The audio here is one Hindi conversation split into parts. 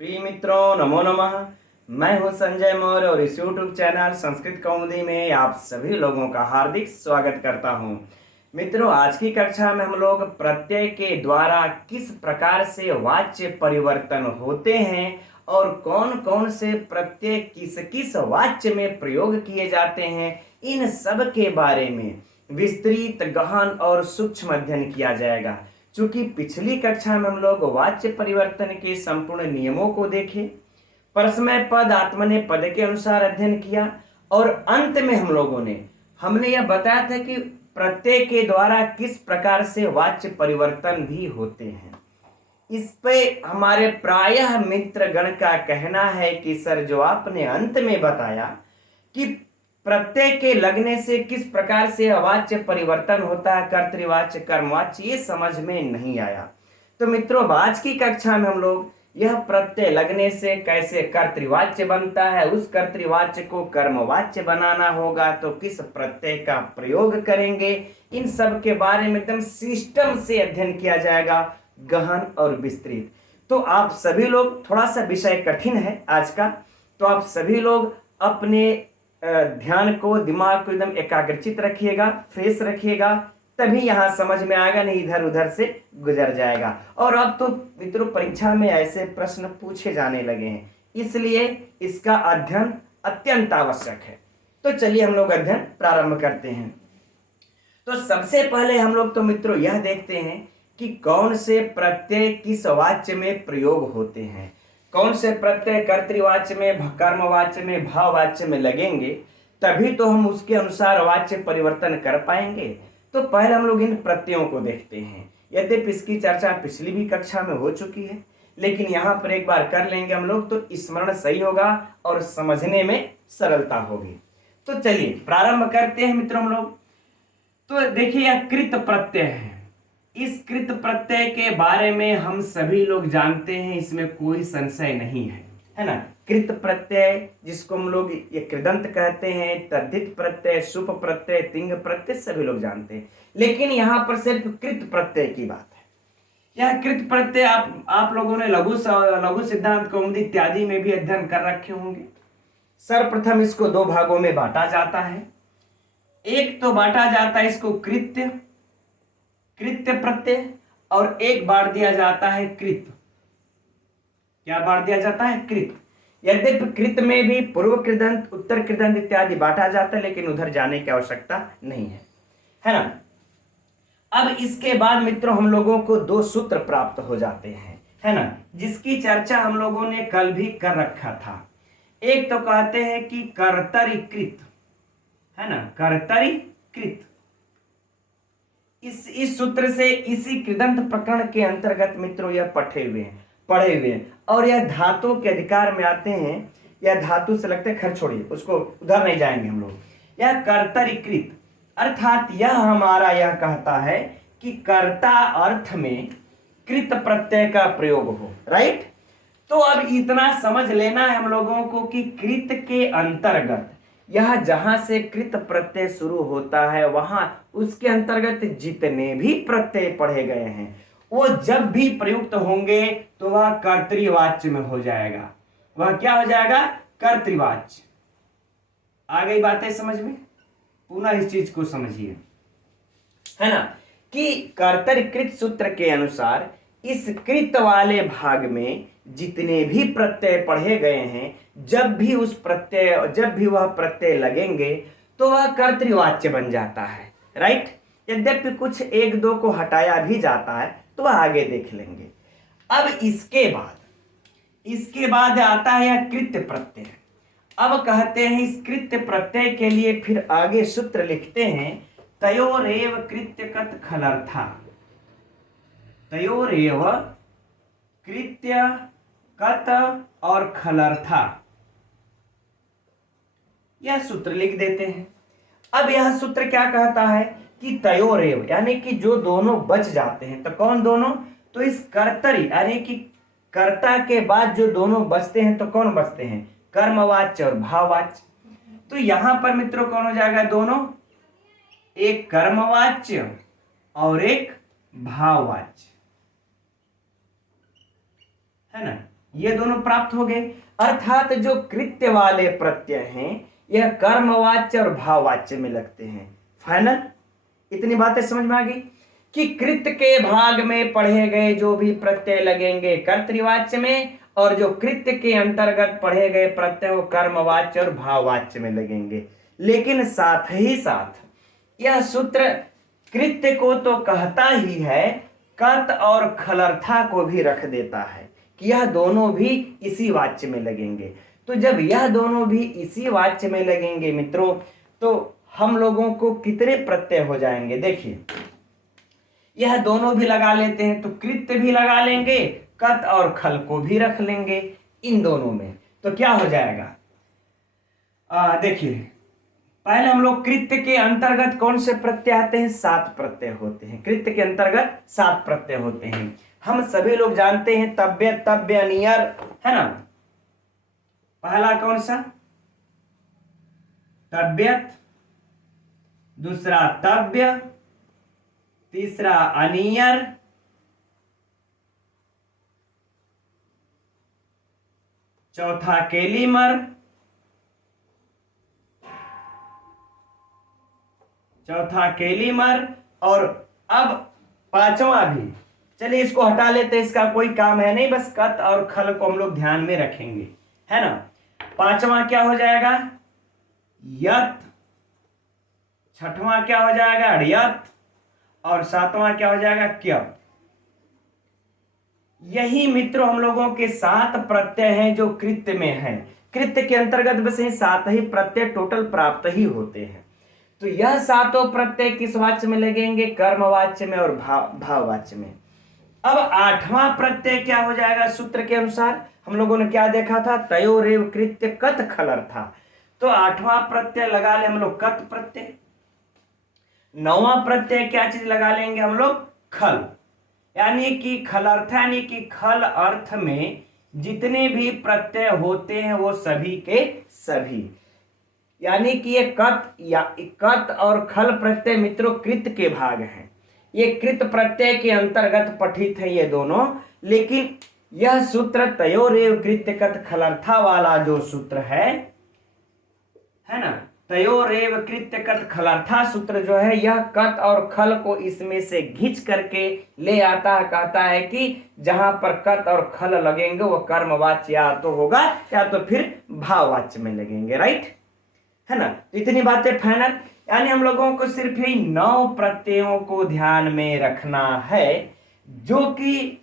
प्रिय मित्रों, नमो नमः। मैं हूं संजय मौर्य और इस YouTube चैनल संस्कृत कौमुदी में आप सभी लोगों का हार्दिक स्वागत करता हूं। मित्रों, आज की कक्षा में हम लोग प्रत्यय के द्वारा किस प्रकार से वाच्य परिवर्तन होते हैं और कौन कौन से प्रत्यय किस किस वाच्य में प्रयोग किए जाते हैं, इन सब के बारे में विस्तृत, गहन और सूक्ष्म अध्ययन किया जाएगा। चूंकि पिछली कक्षा में हम लोग वाच्य परिवर्तन के संपूर्ण नियमों को देखे, परस्मय पद आत्मनेपद पद के अनुसार अध्ययन किया और अंत में हमने यह बताया था कि प्रत्यय के द्वारा किस प्रकार से वाच्य परिवर्तन भी होते हैं। इस पे हमारे प्रायः मित्र गण का कहना है कि सर, जो आपने अंत में बताया कि प्रत्यय के लगने से किस प्रकार से अवाच्य परिवर्तन होता है, कर्तृवाच्य कर्मवाच्य, ये समझ में नहीं आया। तो मित्रों, आज की कक्षा में हम लोग यह प्रत्यय लगने से कैसे कर्तृवाच्य बनता है, उस कर्तृवाच्य को कर्मवाच्य बनाना होगा तो किस प्रत्यय का प्रयोग करेंगे, इन सब के बारे में एकदम सिस्टम से अध्ययन किया जाएगा, गहन और विस्तृत। तो आप सभी लोग, थोड़ा सा विषय कठिन है आज का, तो आप सभी लोग अपने ध्यान को, दिमाग को एकदम एकाग्रचित रखिएगा, फ्रेश रखिएगा, तभी यहां समझ में आएगा, नहीं इधर उधर से गुजर जाएगा। और अब तो मित्रों परीक्षा में ऐसे प्रश्न पूछे जाने लगे हैं, इसलिए इसका अध्ययन अत्यंत आवश्यक है। तो चलिए हम लोग अध्ययन प्रारंभ करते हैं। तो सबसे पहले हम लोग तो मित्रों यह देखते हैं कि कौन से प्रत्यय किस वाच्य में प्रयोग होते हैं, कौन से प्रत्यय कर्तृवाच्य में, कर्मवाच्य में, भाववाच्य में लगेंगे, तभी तो हम उसके अनुसार वाच्य परिवर्तन कर पाएंगे। तो पहले हम लोग इन प्रत्ययों को देखते हैं। यद्यपि इसकी चर्चा पिछली भी कक्षा में हो चुकी है, लेकिन यहाँ पर एक बार कर लेंगे हम लोग तो स्मरण सही होगा और समझने में सरलता होगी। तो चलिए प्रारंभ करते हैं मित्रों हम लोग। तो देखिए, यह कृत प्रत्यय है। इस कृत प्रत्यय के बारे में हम सभी लोग जानते हैं, इसमें कोई संशय नहीं है ना। कृत प्रत्यय जिसको हम लोग ये कृदंत कहते हैं, तद्धित प्रत्यय, सुप प्रत्यय, तिंग प्रत्यय, सभी लोग जानते हैं। लेकिन यहाँ पर सिर्फ कृत प्रत्यय की बात है। यह कृत प्रत्यय आप लोगों ने लघु सिद्धांत कौमुदी इत्यादि में भी अध्ययन कर रखे होंगे। सर्वप्रथम इसको दो भागों में बांटा जाता है। एक तो बांटा जाता है इसको कृत्य प्रत्यय, और एक बांट दिया जाता है कृत। क्या बांट दिया जाता है? कृत। यद्यपि कृत में भी पूर्व कृदंत, उत्तर कृदंत इत्यादि बांटा जाता है, लेकिन उधर जाने की आवश्यकता नहीं है ना। अब इसके बाद मित्रों हम लोगों को दो सूत्र प्राप्त हो जाते हैं, है ना, जिसकी चर्चा हम लोगों ने कल भी कर रखा था। एक तो कहते हैं कि कर्तरीकृत, है ना, कर्तरीकृत। इस सूत्र से इसी कृदंत प्रकरण के अंतर्गत मित्रों यह पढ़े हुए हैं और यह धातु के अधिकार में आते हैं। यह धातु से लगते हैं, खैर छोड़िए, उसको उधर नहीं जाएंगे हम लोग। यह कर्तरीकृत अर्थात यह हमारा यह कहता है कि कर्ता अर्थ में कृत प्रत्यय का प्रयोग हो, राइट। तो अब इतना समझ लेना है हम लोगों को कि कृत के अंतर्गत यह जहां से कृत प्रत्यय शुरू होता है, वहां उसके अंतर्गत जितने भी प्रत्यय पढ़े गए हैं वो जब भी प्रयुक्त होंगे तो वह कर्तृवाच्य में हो जाएगा। वह क्या हो जाएगा? कर्तृवाच्य। आ गई बातें समझ में? पुनः इस चीज को समझिए, है ना, कि कर्तरीकृत सूत्र के अनुसार इस कृत वाले भाग में जितने भी प्रत्यय पढ़े गए हैं, जब भी वह प्रत्यय लगेंगे तो वह कर्तृवाच्य बन जाता है, राइट। यद्यपि कुछ एक दो को हटाया भी जाता है, तो वह आगे देख लेंगे। अब इसके बाद आता है यह कृत्य प्रत्यय। अब कहते हैं इस कृत्य प्रत्यय के लिए फिर आगे सूत्र लिखते हैं, तयोरेव कृत्यकत खलर्था। तयोरेव कृत्य कत और खलर्था, यह सूत्र लिख देते हैं। अब यह सूत्र क्या कहता है कि तयोरेव यानी कि जो दोनों बच जाते हैं, तो कौन दोनों? तो इस कर्तरी यानी कि कर्ता के बाद जो दोनों बचते हैं, तो कौन बचते हैं? कर्मवाच्य और भाववाच्य। तो यहां पर मित्रों कौन हो जाएगा? दोनों, एक कर्मवाच्य और एक भाववाच्य, है ना। ये दोनों प्राप्त हो गए। अर्थात जो कृत्य वाले प्रत्यय हैं यह कर्मवाच्य और भाववाच्य में लगते हैं। फाइनल इतनी बातें समझ में आ गई कि कृत्य के भाग में पढ़े गए जो भी प्रत्यय लगेंगे कर्तृवाच्य में, और जो कृत्य के अंतर्गत पढ़े गए प्रत्यय वो कर्मवाच्य और भाववाच्य में लगेंगे। लेकिन साथ ही साथ यह सूत्र कृत्य को तो कहता ही है, कत और खलर्था को भी रख देता है कि यह दोनों भी इसी वाच्य में लगेंगे। तो जब यह दोनों भी इसी वाच्य में लगेंगे मित्रों, तो हम लोगों को कितने प्रत्यय हो जाएंगे? देखिए, यह दोनों भी लगा लेते हैं तो कृत्य भी लगा लेंगे, कत और खल को भी रख लेंगे इन दोनों में, तो क्या हो जाएगा? देखिए, पहले हम लोग कृत्य के अंतर्गत कौन से प्रत्यय आते हैं? 7 प्रत्यय होते हैं। कृत्य के अंतर्गत 7 प्रत्यय होते हैं। हम सभी लोग जानते हैं तव्य, तव्य, नियर, है ना। पहला कौन सा? तव्यत, दूसरा तव्य, तीसरा अनियर, चौथा केलीमर, और अब पांचवा भी, चलिए इसको हटा लेते हैं, इसका कोई काम है नहीं, बस कत और खल को हम लोग ध्यान में रखेंगे, है ना। पांचवा क्या हो जाएगा? यत, छठवां क्या हो जाएगा? अड़यत, और सातवां क्या हो जाएगा? क्यप। यही मित्रों हम लोगों के 7 प्रत्यय हैं जो कृत्य में हैं। कृत्य के अंतर्गत बस ये 7 ही प्रत्यय टोटल प्राप्त ही होते हैं। तो यह 7 प्रत्यय किस वाच्य में लगेंगे? कर्मवाच्य में और भाववाच्य में। अब 8वां प्रत्यय क्या हो जाएगा? सूत्र के अनुसार हम लोगों ने क्या देखा था? तयोरेव कृत्य कत खलर था। तो 8वां प्रत्यय लगा ले हम लोग कत प्रत्यय। 9वां प्रत्यय क्या चीज लगा लेंगे हम लोग? खल, यानी कि खलर्थ, यानी कि खल अर्थ में जितने भी प्रत्यय होते हैं वो सभी के सभी, यानी कि ये कत और खल प्रत्यय मित्रों कृत्य के भाग हैं। ये कृत प्रत्यय के अंतर्गत पठित है ये दोनों। लेकिन यह सूत्र तयोरेव कृत्य कत खलर्था वाला जो सूत्र है ना, तयोरेव कृत्य कत खलर्था सूत्र जो है, यह कत और खल को इसमें से घिंच करके ले आता है। कहता है कि जहां पर कत और खल लगेंगे वो कर्मवाच्य या तो होगा या तो फिर भाववाच्य में लगेंगे, राइट, है ना। तो इतनी बातें फाइनल, यानी हम लोगों को सिर्फ ही 9 प्रत्ययों को ध्यान में रखना है जो कि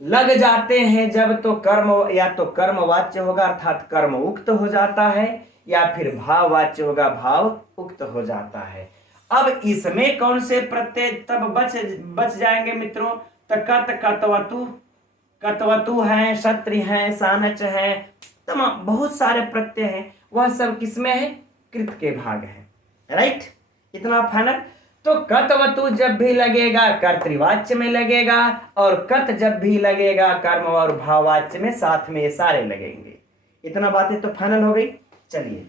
लग जाते हैं जब तो कर्म या तो कर्मवाच्य होगा अर्थात कर्म उक्त हो जाता है, या फिर भाववाच्य होगा भाव उक्त हो जाता है। अब इसमें कौन से प्रत्यय तब बच जाएंगे मित्रों? तो कत, कतवतु, कतवतु हैं, क्षत्रि हैं, सानच हैं, तमाम बहुत सारे प्रत्यय हैं, वह सब किसमें है? कृत के भाग है, राइट। इतना फाइनल। तो कतवतु जब भी लगेगा कर्तृवाच्य में लगेगा, और कत जब भी लगेगा कर्म और भाववाच्य में, साथ में ये सारे लगेंगे। इतना बातें तो फाइनल हो गई। चलिए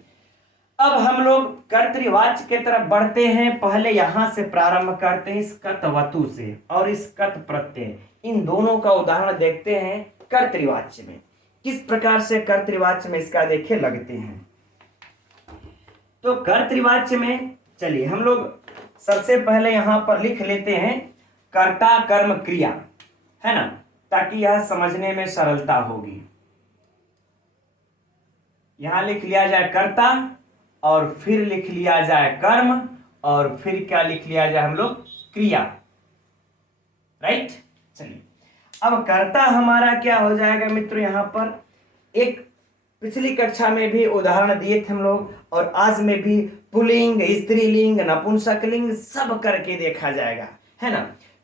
अब हम लोग कर्तृवाच्य के तरफ बढ़ते हैं। पहले यहां से प्रारंभ करते हैं इस कतवतु से और इस कत प्रत्यय, इन दोनों का उदाहरण देखते हैं कर्तृवाच्य में। किस प्रकार से कर्तृवाच्य में इसका देखिए लगते हैं। तो कर्तृवाच्य में चलिए हम लोग सबसे पहले यहां पर लिख लेते हैं कर्ता कर्म क्रिया, है ना, ताकि यह समझने में सरलता होगी। यहां लिख लिया जाए कर्ता, और फिर लिख लिया जाए कर्म, और फिर क्या लिख लिया जाए हम लोग? क्रिया, राइट। चलिए अब कर्ता हमारा क्या हो जाएगा मित्रों? यहां पर एक पिछली कक्षा में भी उदाहरण दिए थे हम लोग, और आज में भी पुल्लिंग, स्त्रीलिंग, नपुंसकलिंग सब करके देखा जाएगा, है ना।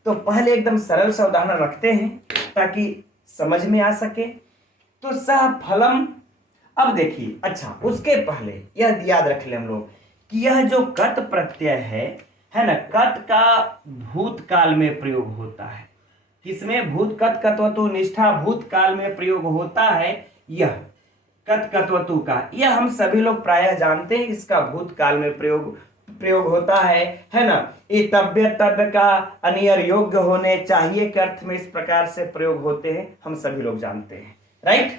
तो पहले एकदम सरल सा उदाहरण रखते हैं ताकि समझ में आ सके। तो सह फलम, अब देखिए, अच्छा उसके पहले यह याद रख ले हम लोग कि यह जो कत प्रत्यय है ना, कत का भूतकाल में प्रयोग होता है। किसमें? भूत कत कतवतु निष्ठा भूतकाल में प्रयोग होता है। यह कत कतवतु का, यह हम सभी लोग प्रायः जानते हैं, इसका भूतकाल में प्रयोग होता है ना। ये तव्य, तव्य का अनियर योग्य होने चाहिए के अर्थ में इस प्रकार से प्रयोग होते हैं, हम सभी लोग जानते हैं, राइट।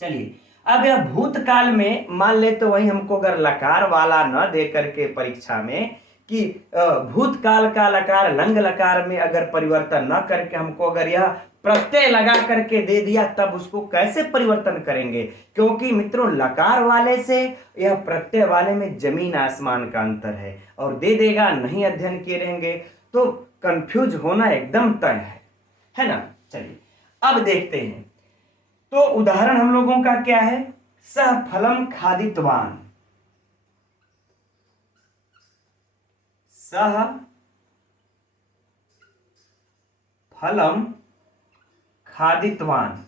चलिए, अब यह भूतकाल में मान ले तो वही हमको अगर लकार वाला न दे करके परीक्षा में कि भूतकाल का लकार लंग लकार में अगर परिवर्तन न करके हमको अगर यह प्रत्यय लगा करके दे दिया, तब उसको कैसे परिवर्तन करेंगे? क्योंकि मित्रों लकार वाले से यह प्रत्यय वाले में जमीन आसमान का अंतर है, और दे देगा नहीं अध्ययन किए रहेंगे तो कंफ्यूज होना एकदम तय है ना। चलिए अब देखते हैं, तो उदाहरण हम लोगों का क्या है? सह फलम खादितवान, सह फलम खादितवान।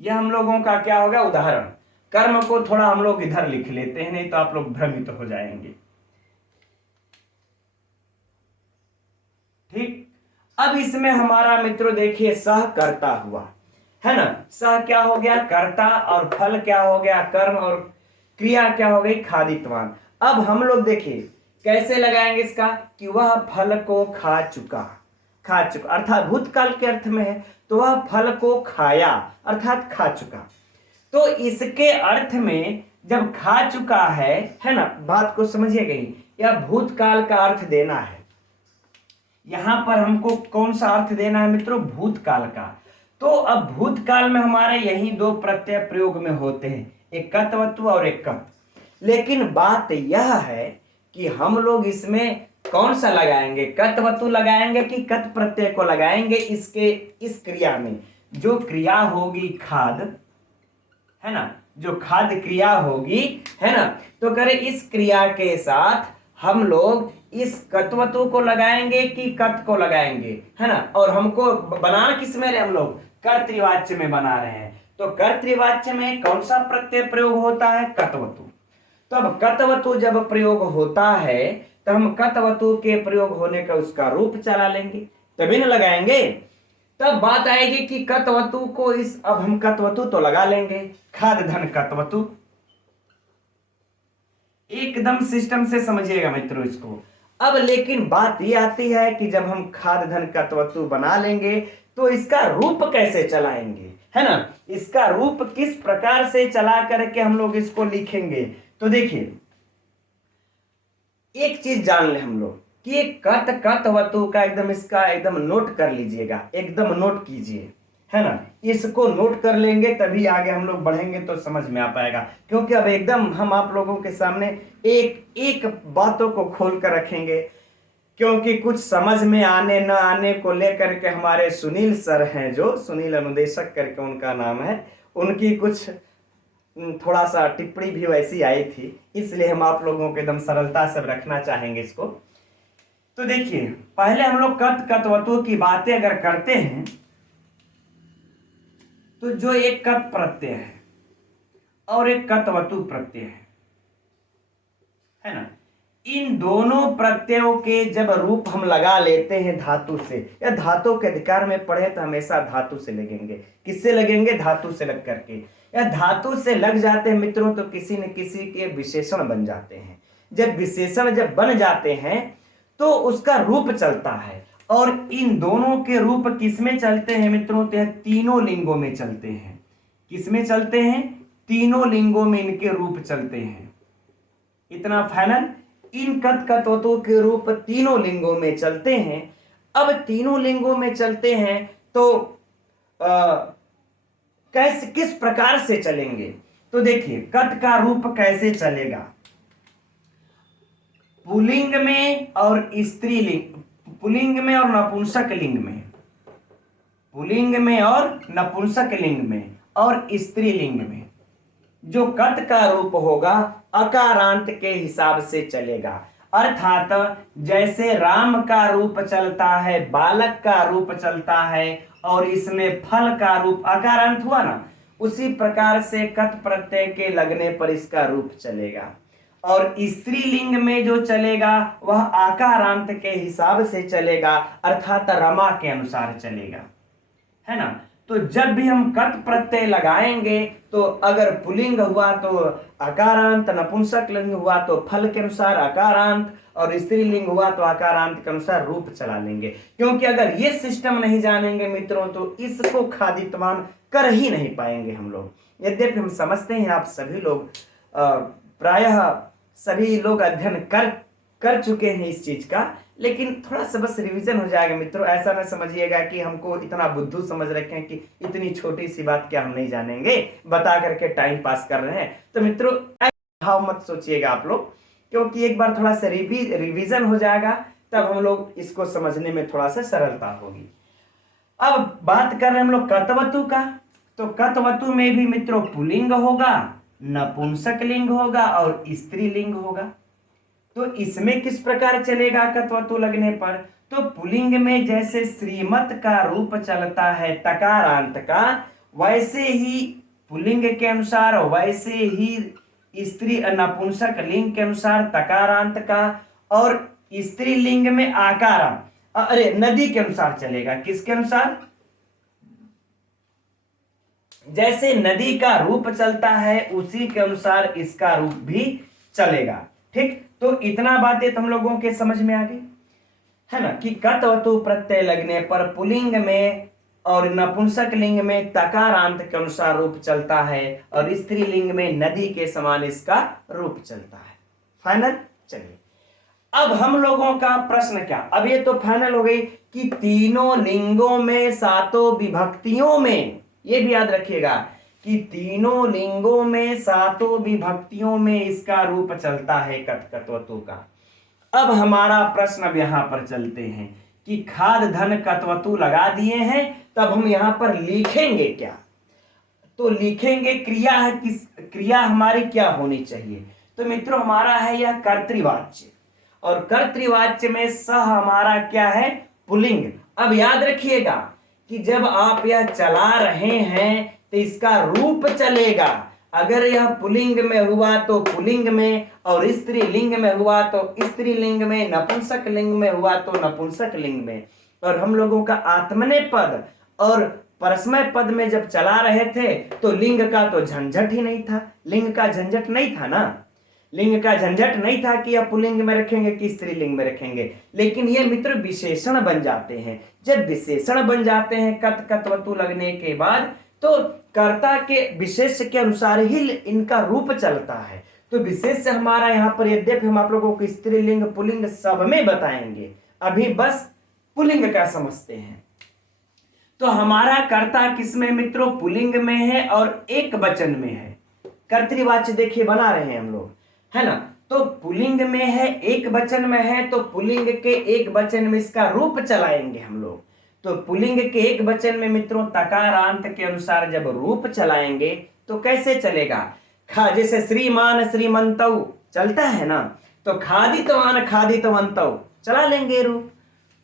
यह हम लोगों का क्या होगा? उदाहरण। कर्म को थोड़ा हम लोग इधर लिख लेते हैं, नहीं तो आप लोग भ्रमित हो जाएंगे। ठीक, अब इसमें हमारा मित्रों देखिए सह कर्ता हुआ है ना। सह क्या हो गया? कर्ता, और फल क्या हो गया? कर्म, और क्रिया क्या हो गई? खादितवान। अब हम लोग देखिए कैसे लगाएंगे इसका कि वह फल को खा चुका, खा चुका अर्थात भूतकाल के अर्थ में है, तो वह फल को खाया अर्थात खा चुका। तो इसके अर्थ में जब खा चुका है ना, बात को समझिएगा ही, यह भूतकाल का अर्थ देना है। यहां पर हमको कौन सा अर्थ देना है मित्रों? भूतकाल का। तो अब भूतकाल में हमारे यही दो प्रत्यय प्रयोग में होते हैं, एक कत्वतु और एक कत। लेकिन बात यह है कि हम लोग इसमें कौन सा लगाएंगे? कत्वतु लगाएंगे कि कत प्रत्यय को लगाएंगे? इसके इस क्रिया में जो क्रिया होगी खाद, है ना, जो खाद क्रिया होगी, है ना, तो करे इस क्रिया के साथ हम लोग इस कत्वतु को लगाएंगे कि कत को लगाएंगे, है ना। और हमको बनाना किस में हम लोग? कर्तृवाच्य में बना रहे हैं। तो कर्तृवाच्य में कौन सा प्रत्यय प्रयोग होता है? कत्वतु। तो अब कत्वतु जब प्रयोग होता है तो हम कत्वतु के प्रयोग होने का उसका रूप चला लेंगे, तभी न लगाएंगे। तब बात आएगी कि कत्वतु को इस, अब हम कत्वतु तो लगा लेंगे, खाद धन कत्वतु। एकदम सिस्टम से समझिएगा मित्रों इसको। अब लेकिन बात ये आती है कि जब हम खाद धन कत्वतु बना लेंगे तो इसका रूप कैसे चलाएंगे, है ना। इसका रूप किस प्रकार से चला करके हम लोग इसको लिखेंगे? तो देखिए एक चीज जान ले हम लोग कि कत कत्वतु का एकदम इसका एकदम नोट कर लीजिएगा, एकदम नोट कीजिए, है ना। इसको नोट कर लेंगे तभी आगे हम लोग बढ़ेंगे तो समझ में आ पाएगा। क्योंकि अब एकदम हम आप लोगों के सामने एक एक बातों को खोल कर रखेंगे, क्योंकि कुछ समझ में आने न आने को लेकर के हमारे सुनील सर हैं, जो सुनील अनुदेशक करके उनका नाम है, उनकी कुछ थोड़ा सा टिप्पणी भी वैसी आई थी, इसलिए हम आप लोगों को एकदम सरलता से रखना चाहेंगे इसको। तो देखिए पहले हम लोग कत कत्वतु की बातें अगर करते हैं तो जो एक कत प्रत्यय है और एक कत्वतु प्रत्यय है ना, इन दोनों प्रत्ययों के जब रूप हम लगा लेते हैं धातु से, या धातु के अधिकार में पढ़े तो हमेशा धातु से लगेंगे। किससे लगेंगे? धातु से लग करके। या धातु से लग जाते हैं मित्रों तो किसी न किसी के विशेषण बन जाते हैं। जब विशेषण जब बन जाते हैं तो उसका रूप चलता है, और इन दोनों के रूप किसमें चलते हैं मित्रों? तो तीनों लिंगों में चलते हैं। किसमें चलते हैं? तीनों लिंगों में इनके रूप चलते हैं। इतना फाइनल। इन कत कत्वतु के रूप तीनों लिंगों में चलते हैं। अब तीनों लिंगों में चलते हैं तो कैसे, किस प्रकार से चलेंगे? तो देखिए कत का रूप कैसे चलेगा? पुल्लिंग में और स्त्रीलिंग, पुल्लिंग में और नपुंसक लिंग में, पुल्लिंग में और नपुंसक लिंग में और स्त्रीलिंग में जो कत का रूप होगा अकारांत के हिसाब से चलेगा। अर्थात जैसे राम का रूप चलता है, बालक का रूप चलता है, और इसमें फल का रूप अकारांत हुआ ना, उसी प्रकार से कत प्रत्यय के लगने पर इसका रूप चलेगा। और स्त्रीलिंग में जो चलेगा वह आकारांत के हिसाब से चलेगा, अर्थात रमा के अनुसार चलेगा, है ना। तो जब भी हम कत प्रत्यय लगाएंगे तो अगर पुल्लिंग हुआ तो अकारांत, नपुंसक लिंग हुआ तो फल के अनुसार अकारांत, और स्त्रीलिंग हुआ तो आकारांत के अनुसार रूप चला लेंगे। क्योंकि अगर ये सिस्टम नहीं जानेंगे मित्रों तो इसको खादितवान कर ही नहीं पाएंगे हम लोग। यद्यपि हम समझते हैं आप सभी लोग प्रायः सभी लोग अध्ययन कर चुके हैं इस चीज का, लेकिन थोड़ा सा बस रिवीजन हो जाएगा मित्रों। ऐसा ना समझिएगा कि हमको इतना बुद्धू समझ रखे हैं कि इतनी छोटी सी बात क्या हम नहीं जानेंगे, बता करके टाइम पास कर रहे हैं। तो मित्रों भाव मत सोचिएगा आप लोग, क्योंकि एक बार थोड़ा सा रिवीजन हो जाएगा तब हम लोग इसको समझने में थोड़ा सा सरलता होगी। अब बात कर रहे हैं हम लोग कत्वतु का। तो कत्वतु में भी मित्रों पुल्लिंग होगा, नपुंसक लिंग होगा और स्त्रीलिंग होगा। तो इसमें किस प्रकार चलेगा कत्वतु लगने पर? तो पुल्लिंग में जैसे श्रीमत का रूप चलता है तकारांत का, वैसे ही पुल्लिंग के अनुसार, वैसे ही स्त्री नपुंसक लिंग के अनुसार तकारांत का, और स्त्रीलिंग में आकारांत, अरे नदी के अनुसार चलेगा। किसके अनुसार? जैसे नदी का रूप चलता है उसी के अनुसार इसका रूप भी चलेगा। ठीक, तो इतना बातें तो हम लोगों के समझ में आ गई है ना, कि कत्वतु प्रत्यय लगने पर पुल्लिंग में और नपुंसक लिंग में तकारांत के अनुसार रूप चलता है और स्त्रीलिंग में नदी के समान इसका रूप चलता है। फाइनल? चलिए अब हम लोगों का प्रश्न क्या, अब ये तो फाइनल हो गई कि तीनों लिंगों में सातों विभक्तियों में, ये भी याद रखिएगा कि तीनों लिंगों में सातों विभक्तियों में इसका रूप चलता है कत्वतु का। अब हमारा प्रश्न अब यहां पर चलते हैं कि खाद धन कत्वतु लगा दिए हैं, तब हम यहां पर लिखेंगे क्या? तो लिखेंगे क्रिया है, किस क्रिया हमारी क्या होनी चाहिए? तो मित्रों हमारा है यह कर्तृवाच्य, और कर्तृवाच्य में सह हमारा क्या है? पुल्लिंग। अब याद रखिएगा कि जब आप यह चला रहे हैं तो इसका रूप चलेगा। अगर यह पुल्लिंग में हुआ तो पुल्लिंग में, और स्त्रीलिंग में हुआ तो स्त्रीलिंग में, नपुंसक लिंग में हुआ तो नपुंसक लिंग में। और हम लोगों का आत्मनेय पद और परस्मय पद में जब चला रहे थे तो लिंग का तो झंझट ही नहीं था, लिंग का झंझट नहीं था ना, लिंग का झंझट नहीं था कि आप पुल्लिंग में रखेंगे कि स्त्रीलिंग में रखेंगे। लेकिन ये मित्र विशेषण बन जाते हैं। जब विशेषण बन जाते हैं कत्वतु लगने के बाद, तो कर्ता के विशेष के अनुसार ही इनका रूप चलता है। तो विशेष हमारा यहाँ पर, यद्यपि हम आप लोगों को स्त्रीलिंग पुल्लिंग सब में बताएंगे, अभी बस पुल्लिंग का समझते हैं। तो हमारा कर्ता किसमें मित्रों? पुल्लिंग में है और एक वचन में है। कर्तृवाच्य देखिए बना रहे हैं हम लोग, है ना। तो पुल्लिंग में है, एक वचन में है, तो पुल्लिंग के एक वचन में इसका रूप चलाएंगे हम लोग। तो पुल्लिंग के एक वचन में मित्रों तकारांत के अनुसार जब रूप चलाएंगे तो कैसे चलेगा? जैसे श्रीमान श्रीमंतौ चलता है ना, तो खादितवान खादितवंतौ चला लेंगे रूप।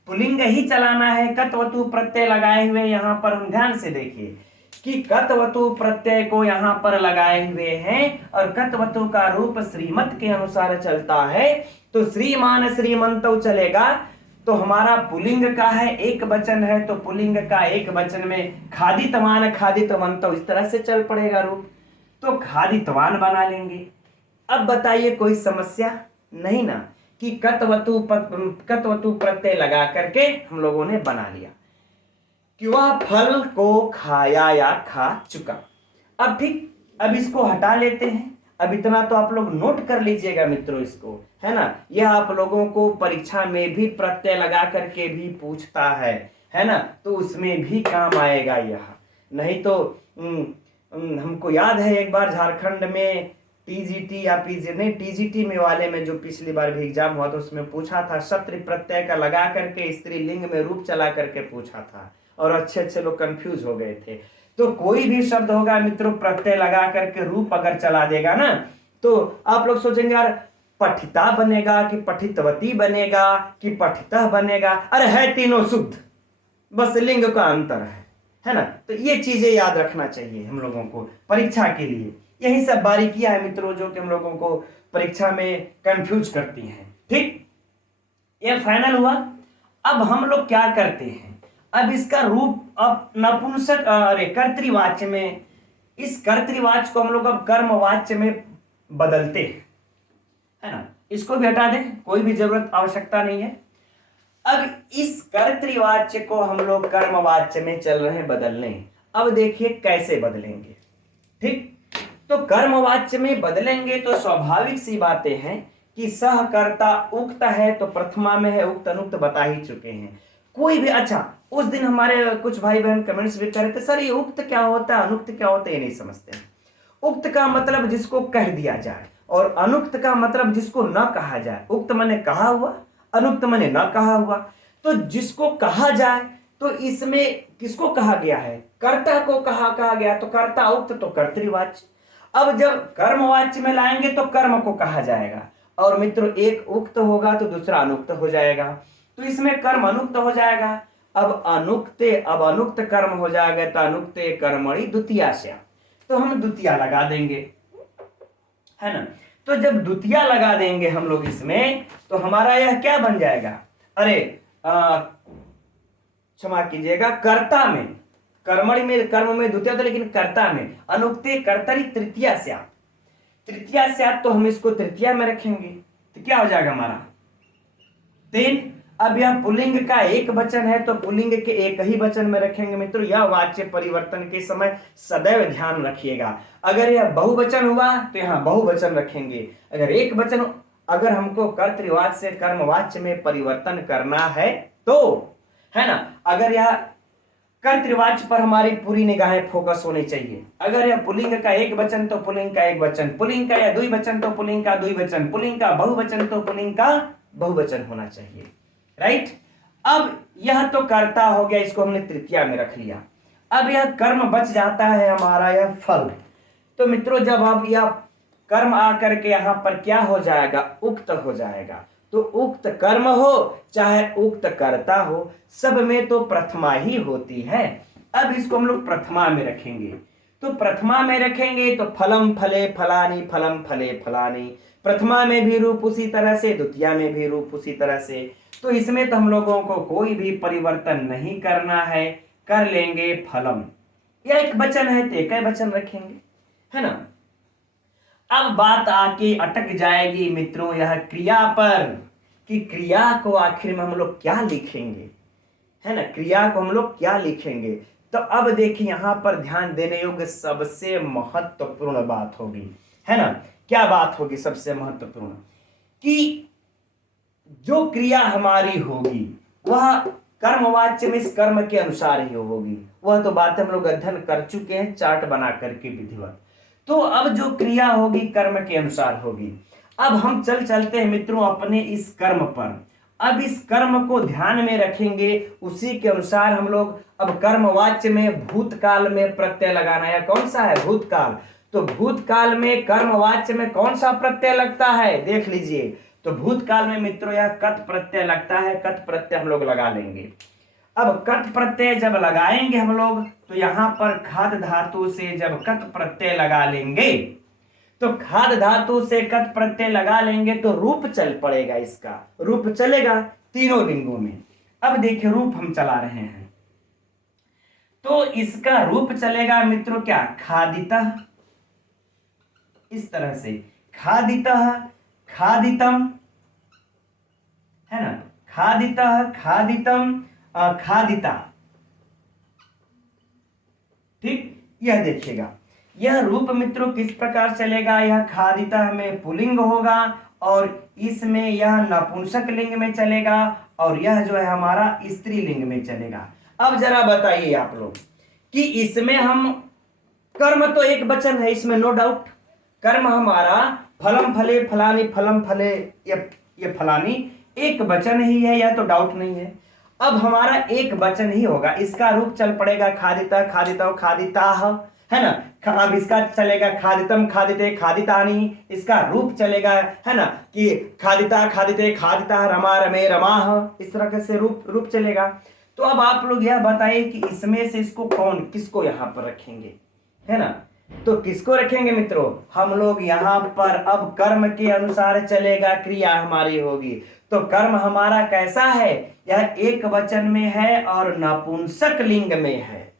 पुल्लिंग ही चलाना है। कत्वतु प्रत्यय लगाए हुए यहां पर हम ध्यान से देखिए कि कत्वतु प्रत्यय को यहां पर लगाए हुए हैं और कत्वतु का रूप श्रीमत के अनुसार चलता है। तो श्रीमान श्रीमंतौ चलेगा, तो हमारा पुल्लिंग का है, एक वचन है, तो पुल्लिंग का एक वचन में खादितवान खादितवंतौ इस तरह से चल पड़ेगा रूप। तो खादितवान बना लेंगे। अब बताइए कोई समस्या नहीं ना, कि कत्वतु प्रत्यय लगा करके हम लोगों ने बना लिया कि वह फल को खाया या खा चुका। अब ठीक, अब इसको हटा लेते हैं। अब इतना तो आप लोग नोट कर लीजिएगा मित्रों इसको, है ना। यह आप लोगों को परीक्षा में भी प्रत्यय लगा करके भी पूछता है ना, तो उसमें भी काम आएगा यह। नहीं तो हमको याद है एक बार झारखंड में टीजीटी या पीजी नहीं, टीजीटी में वाले में जो पिछली बार भी एग्जाम हुआ था उसमें पूछा था, शत्रु प्रत्यय का लगा करके स्त्रीलिंग में रूप चला करके पूछा था और अच्छे लोग कंफ्यूज हो गए थे। तो कोई भी शब्द होगा मित्रों प्रत्यय लगा करके रूप अगर चला देगा ना, तो आप लोग सोचेंगे यार पठिता बनेगा कि पठितवती बनेगा कि पठितः बनेगा। अरे है तीनों शुद्ध, बस लिंग का अंतर है ना। तो ये चीजें याद रखना चाहिए हम लोगों को परीक्षा के लिए। यही सब बारीकियां है मित्रों जो कि हम लोगों को परीक्षा में कंफ्यूज करती हैं। ठीक, ये फाइनल हुआ। अब हम लोग क्या करते हैं, अब इसका रूप अब नपुंसक अरे कर्तृवाच्य में, इस कर्तृवाच्य को हम लोग अब कर्मवाच्य में बदलते हैं, है ना। इसको भी हटा दें, कोई भी जरूरत आवश्यकता नहीं है। अब इस कर्तृवाच्य को हम लोग कर्मवाच्य में चल रहे हैं बदलने। अब देखिए कैसे बदलेंगे। ठीक, तो कर्मवाच्य में बदलेंगे तो स्वाभाविक सी बातें हैं कि सहकर्ता उक्त है तो प्रथमा में है, उक्त अनुक्त बता ही चुके हैं। कोई भी, अच्छा उस दिन हमारे कुछ भाई बहन कमेंट्स भी कर रहे थे, सर ये उक्त क्या होता है, अनुक्त क्या होता है, ये नहीं समझते। उक्त का मतलब जिसको कह दिया जाए और अनुक्त का मतलब जिसको न कहा जाए। उक्त माने कहा हुआ, अनुक्त माने न कहा हुआ। तो जिसको कहा जाए तो इसमें किसको कहा गया है, कर्ता को कहा गया, तो कर्ता उक्त तो कर्तृवाच्य। अब जब कर्मवाच्य में लाएंगे तो कर्म को कहा जाएगा और मित्रों एक उक्त होगा तो दूसरा अनुक्त हो जाएगा, तो इसमें कर्म अनुक्त हो जाएगा। अब अनुक्त कर्म हो जाएगा तो अनुक्त कर्मणि द्वितीयास्या, तो हम द्वितीया लगा देंगे, है ना। तो जब द्वितीया लगा देंगे हम लोग इसमें तो हमारा यह क्या बन जाएगा, अरे क्षमा कीजिएगा, कर्ता में, कर्मणि में, कर्म में द्वितीय था लेकिन कर्ता में अनुक्ते कर्तरि तृतीया स्यात्, तृतीया स्यात् तो हम इसको तृतीया में रखेंगे तो क्या हो जाएगा हमारा 3। अब यह पुल्लिंग का एक वचन है तो पुल्लिंग के एक ही वचन में रखेंगे। मित्रों यह वाच्य परिवर्तन के समय सदैव ध्यान रखिएगा। अगर यह बहुवचन हुआ तो यहाँ बहुवचन रखेंगे, अगर एक वचन, अगर हमको कर्तृवाच्य से कर्मवाच्य में परिवर्तन करना है तो, है ना, अगर यह कर्तृवाच्य पर हमारी पूरी निगाहें फोकस होनी चाहिए। अगर यह पुल्लिंग का एक वचन तो पुल्लिंग का एक वचन, पुल्लिंग का या द्विवचन तो पुल्लिंग का द्विवचन, पुल्लिंग का बहुवचन तो पुल्लिंग का बहुवचन होना चाहिए, राइट। अब यह तो कर्ता हो गया, इसको हमने तृतीया में रख लिया। अब यह कर्म बच जाता है हमारा यह फल। तो मित्रों जब अब यह कर्म आकर के यहां पर क्या हो जाएगा, उक्त हो जाएगा। तो उक्त कर्म हो चाहे उक्त कर्ता हो, सब में तो प्रथमा ही होती है। अब इसको हम लोग प्रथमा में रखेंगे, तो प्रथमा में रखेंगे तो फलम फले फलानी, फलम फले फलानी, प्रथमा में भी रूप उसी तरह से, द्वितीया में भी रूप उसी तरह से। तो इसमें तो हम लोगों को कोई भी परिवर्तन नहीं करना है, कर लेंगे फलम। यह एक वचन है तो एक वचन रखेंगे, है ना। अब बात आके अटक जाएगी मित्रों यह क्रिया पर कि क्रिया को आखिर में हम लोग क्या लिखेंगे, है ना, क्रिया को हम लोग क्या लिखेंगे। तो अब देखिए यहां पर ध्यान देने योग्य सबसे महत्वपूर्ण बात होगी, है ना। क्या बात होगी सबसे महत्वपूर्ण, कि जो क्रिया हमारी होगी वह कर्मवाच्य में इस कर्म के अनुसार ही होगी। वह तो बात हम लोग अध्ययन कर चुके हैं चार्ट बना करके विधिवत। तो अब जो क्रिया होगी कर्म के अनुसार होगी। अब हम चलते हैं मित्रों अपने इस कर्म पर। अब इस कर्म को ध्यान में रखेंगे, उसी के अनुसार हम लोग अब कर्मवाच्य में भूतकाल में प्रत्यय लगाना है। कौन सा है, भूतकाल। तो भूतकाल में कर्मवाच्य में कौन सा प्रत्यय लगता है, देख लीजिए। तो भूतकाल में मित्रों यह कत प्रत्यय लगता है, कत प्रत्यय हम लोग लगा लेंगे। अब कत प्रत्यय जब लगाएंगे हम लोग तो यहां पर खाद धातु से जब कत प्रत्यय लगा लेंगे, तो खाद धातु से कत प्रत्यय लगा लेंगे तो रूप चल पड़ेगा, इसका रूप चलेगा तीनों लिंगों में। अब देखिए रूप हम चला रहे हैं तो इसका रूप चलेगा मित्रों क्या, खादितः, इस तरह से खादितः, खादितम, है ना, खादितः, खादितम, खादिता। ठीक, यह देखिएगा यह रूप मित्रों किस प्रकार चलेगा। यह खादिता में पुल्लिंग होगा और इसमें यह नपुंसक लिंग में चलेगा और यह जो है हमारा स्त्रीलिंग में चलेगा। अब जरा बताइए आप लोग कि इसमें हम कर्म तो एक वचन है, इसमें नो डाउट कर्म हमारा फलम फले फलानी, फलम फले ये फलानी एक वचन ही है, यह तो डाउट नहीं है। अब हमारा एक वचन ही होगा, इसका रूप चल पड़ेगा खादिता, खादिता, खादिता, है ना। अब इसका चलेगा खादितम, खादिते, खादितानी, इसका रूप चलेगा, है ना, कि खादिता, खादिते, खादिता, रमा, रमे, रमाह, इस तरह से रूप चलेगा। तो अब आप लोग यह बताइए कि इसमें से इसको किसको यहां पर रखेंगे, है ना। तो किसको रखेंगे मित्रों, हम लोग यहां पर अब कर्म के अनुसार चलेगा, क्रिया हमारी होगी। तो कर्म हमारा कैसा है, यह एक वचन में है और नपुंसक लिंग में है।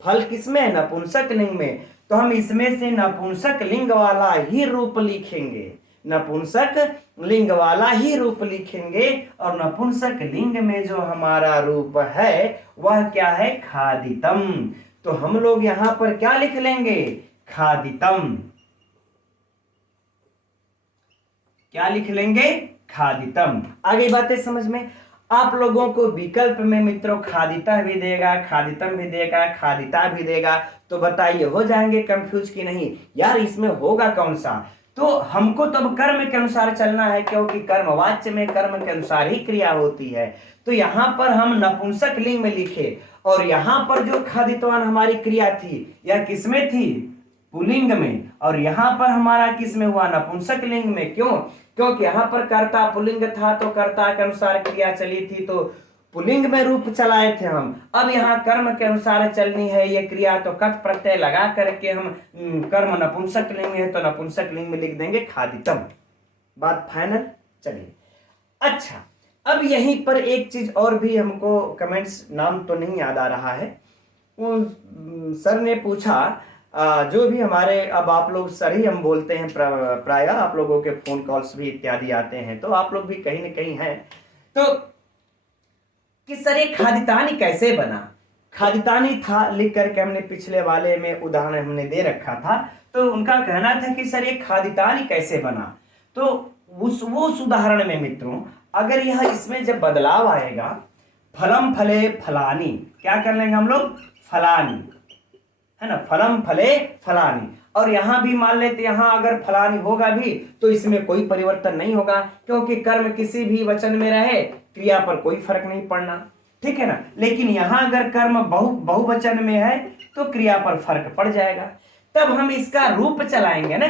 फल किसमें है, नपुंसक लिंग में। तो हम इसमें से नपुंसक लिंग वाला ही रूप लिखेंगे। नपुंसक लिंग वाला ही रूप लिखेंगे, और नपुंसक लिंग में जो हमारा रूप है वह क्या है, खादितम। तो हम लोग यहां पर क्या लिख लेंगे, खादितम। क्या लिख लेंगे, खादितम। आगे बातें समझ में। आप लोगों को विकल्प में मित्रों खादिता भी देगा, खादितम भी देगा, खादिता भी देगा, तो बताइए हो जाएंगे कंफ्यूज कि नहीं, यार इसमें होगा कौन सा। तो हमको तब कर्म के अनुसार चलना है, क्योंकि कर्मवाच्य में कर्म के अनुसार ही क्रिया होती है। तो यहां पर हम नपुंसक लिंग में लिखे, और यहां पर जो खादितवान हमारी क्रिया थी यह किसमें थी, पुल्लिंग में, और यहां पर हमारा किस में हुआ, नपुंसक लिंग में। क्यों, क्योंकि यहां पर कर्ता पुल्लिंग था तो कर्ता के अनुसार क्रिया चली थी, तो पुल्लिंग में रूप चलाए थे हम। अब यहाँ कर्म के अनुसार चलनी है ये क्रिया, तो कट प्रत्यय लगा करके हम कर्म नपुंसक लिंग में है तो नपुंसक लिंग में लिख देंगे खादितम। बात फाइनल। चलिए अच्छा, अब यहीं पर एक चीज और भी हमको कमेंट्स, नाम तो नहीं याद आ रहा है, वो सर ने पूछा, जो भी हमारे, अब आप लोग सर ही हम बोलते हैं प्राय, आप लोगों के फोन कॉल्स भी इत्यादि आते हैं, तो आप लोग भी कहीं ना कहीं हैं, तो कि सर ये खादितानी कैसे बना। खादितानी था लिख करके हमने पिछले वाले में उदाहरण हमने दे रखा था, तो उनका कहना था कि सर ये खादितानी कैसे बना। तो उस उदाहरण में मित्रों, अगर यह इसमें जब बदलाव आएगा, फलम फले फलानी, क्या कर लेंगे हम लोग, फलानी, है ना, फलम फले फलानी, और यहां भी मान लेते यहां अगर फलानी होगा भी तो इसमें कोई परिवर्तन नहीं होगा, क्योंकि कर्म किसी भी वचन में रहे क्रिया पर कोई फर्क नहीं पड़ना, ठीक है ना। लेकिन यहां अगर कर्म बहुवचन में है तो क्रिया पर फर्क पड़ जाएगा। तब हम इसका रूप चलाएंगे ना,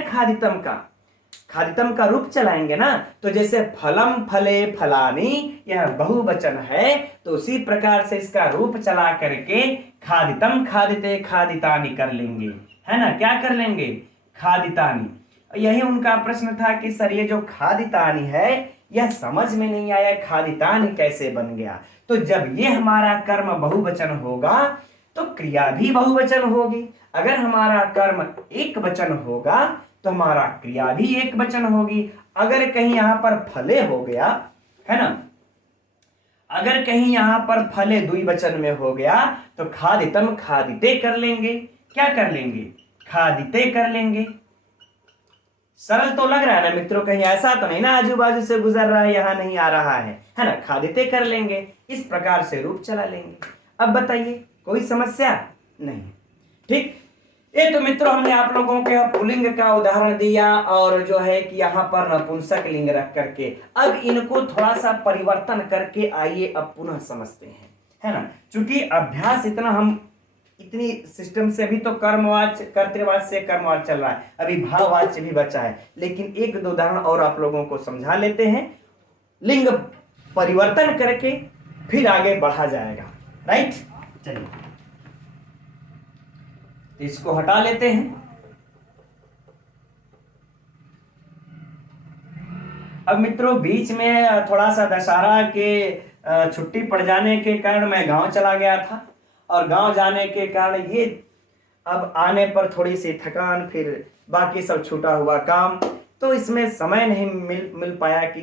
खादितम का रूप चलाएंगे ना, तो जैसे फलम फले फलानी यह बहुवचन है, तो उसी प्रकार से इसका रूप चला करके खादितम खादिते खादितानी कर लेंगे, है ना, क्या कर लेंगे, खादितानी। यही उनका प्रश्न था कि सर ये जो खादितानी है यह समझ में नहीं आया, खादितानी कैसे बन गया। तो जब ये हमारा कर्म बहुवचन होगा तो क्रिया भी बहुवचन होगी। अगर हमारा कर्म एक वचन होगा तो हमारा क्रिया भी एक वचन होगी। अगर कहीं यहां पर फले हो गया, है ना, अगर कहीं यहां पर फले द्विवचन में हो गया तो खादितम खादिते कर लेंगे। क्या कर लेंगे, खादिते कर लेंगे। सरल तो लग रहा है ना मित्रों, कहीं ऐसा तो नहीं ना आजू बाजू से गुजर रहा है, यहां नहीं आ रहा है ना, खादिते कर लेंगे, इस प्रकार से रूप चला लेंगे। अब बताइए कोई समस्या नहीं, ठीक। ये तो मित्रों हमने आप लोगों के पुल्लिंग का उदाहरण दिया, और जो है कि यहाँ पर नपुंसक लिंग रख करके अब इनको थोड़ा सा परिवर्तन करके आइए अब पुनः समझते हैं, है ना। चूंकि अभ्यास इतना हम इतनी सिस्टम से भी तो कर्मवाच्य कर्तृवाच्य से कर्मवाच्य चल रहा है, अभी भाववाच्य भी बचा है, लेकिन एक दो उदाहरण और आप लोगों को समझा लेते हैं, लिंग परिवर्तन करके फिर आगे बढ़ा जाएगा, राइट। चलिए इसको हटा लेते हैं। अब मित्रों बीच में थोड़ा सा दशहरा के छुट्टी पड़ जाने के कारण मैं गांव चला गया था, और गांव जाने के कारण ये अब आने पर थोड़ी सी थकान, फिर बाकी सब छूटा हुआ काम, तो इसमें समय नहीं मिल पाया कि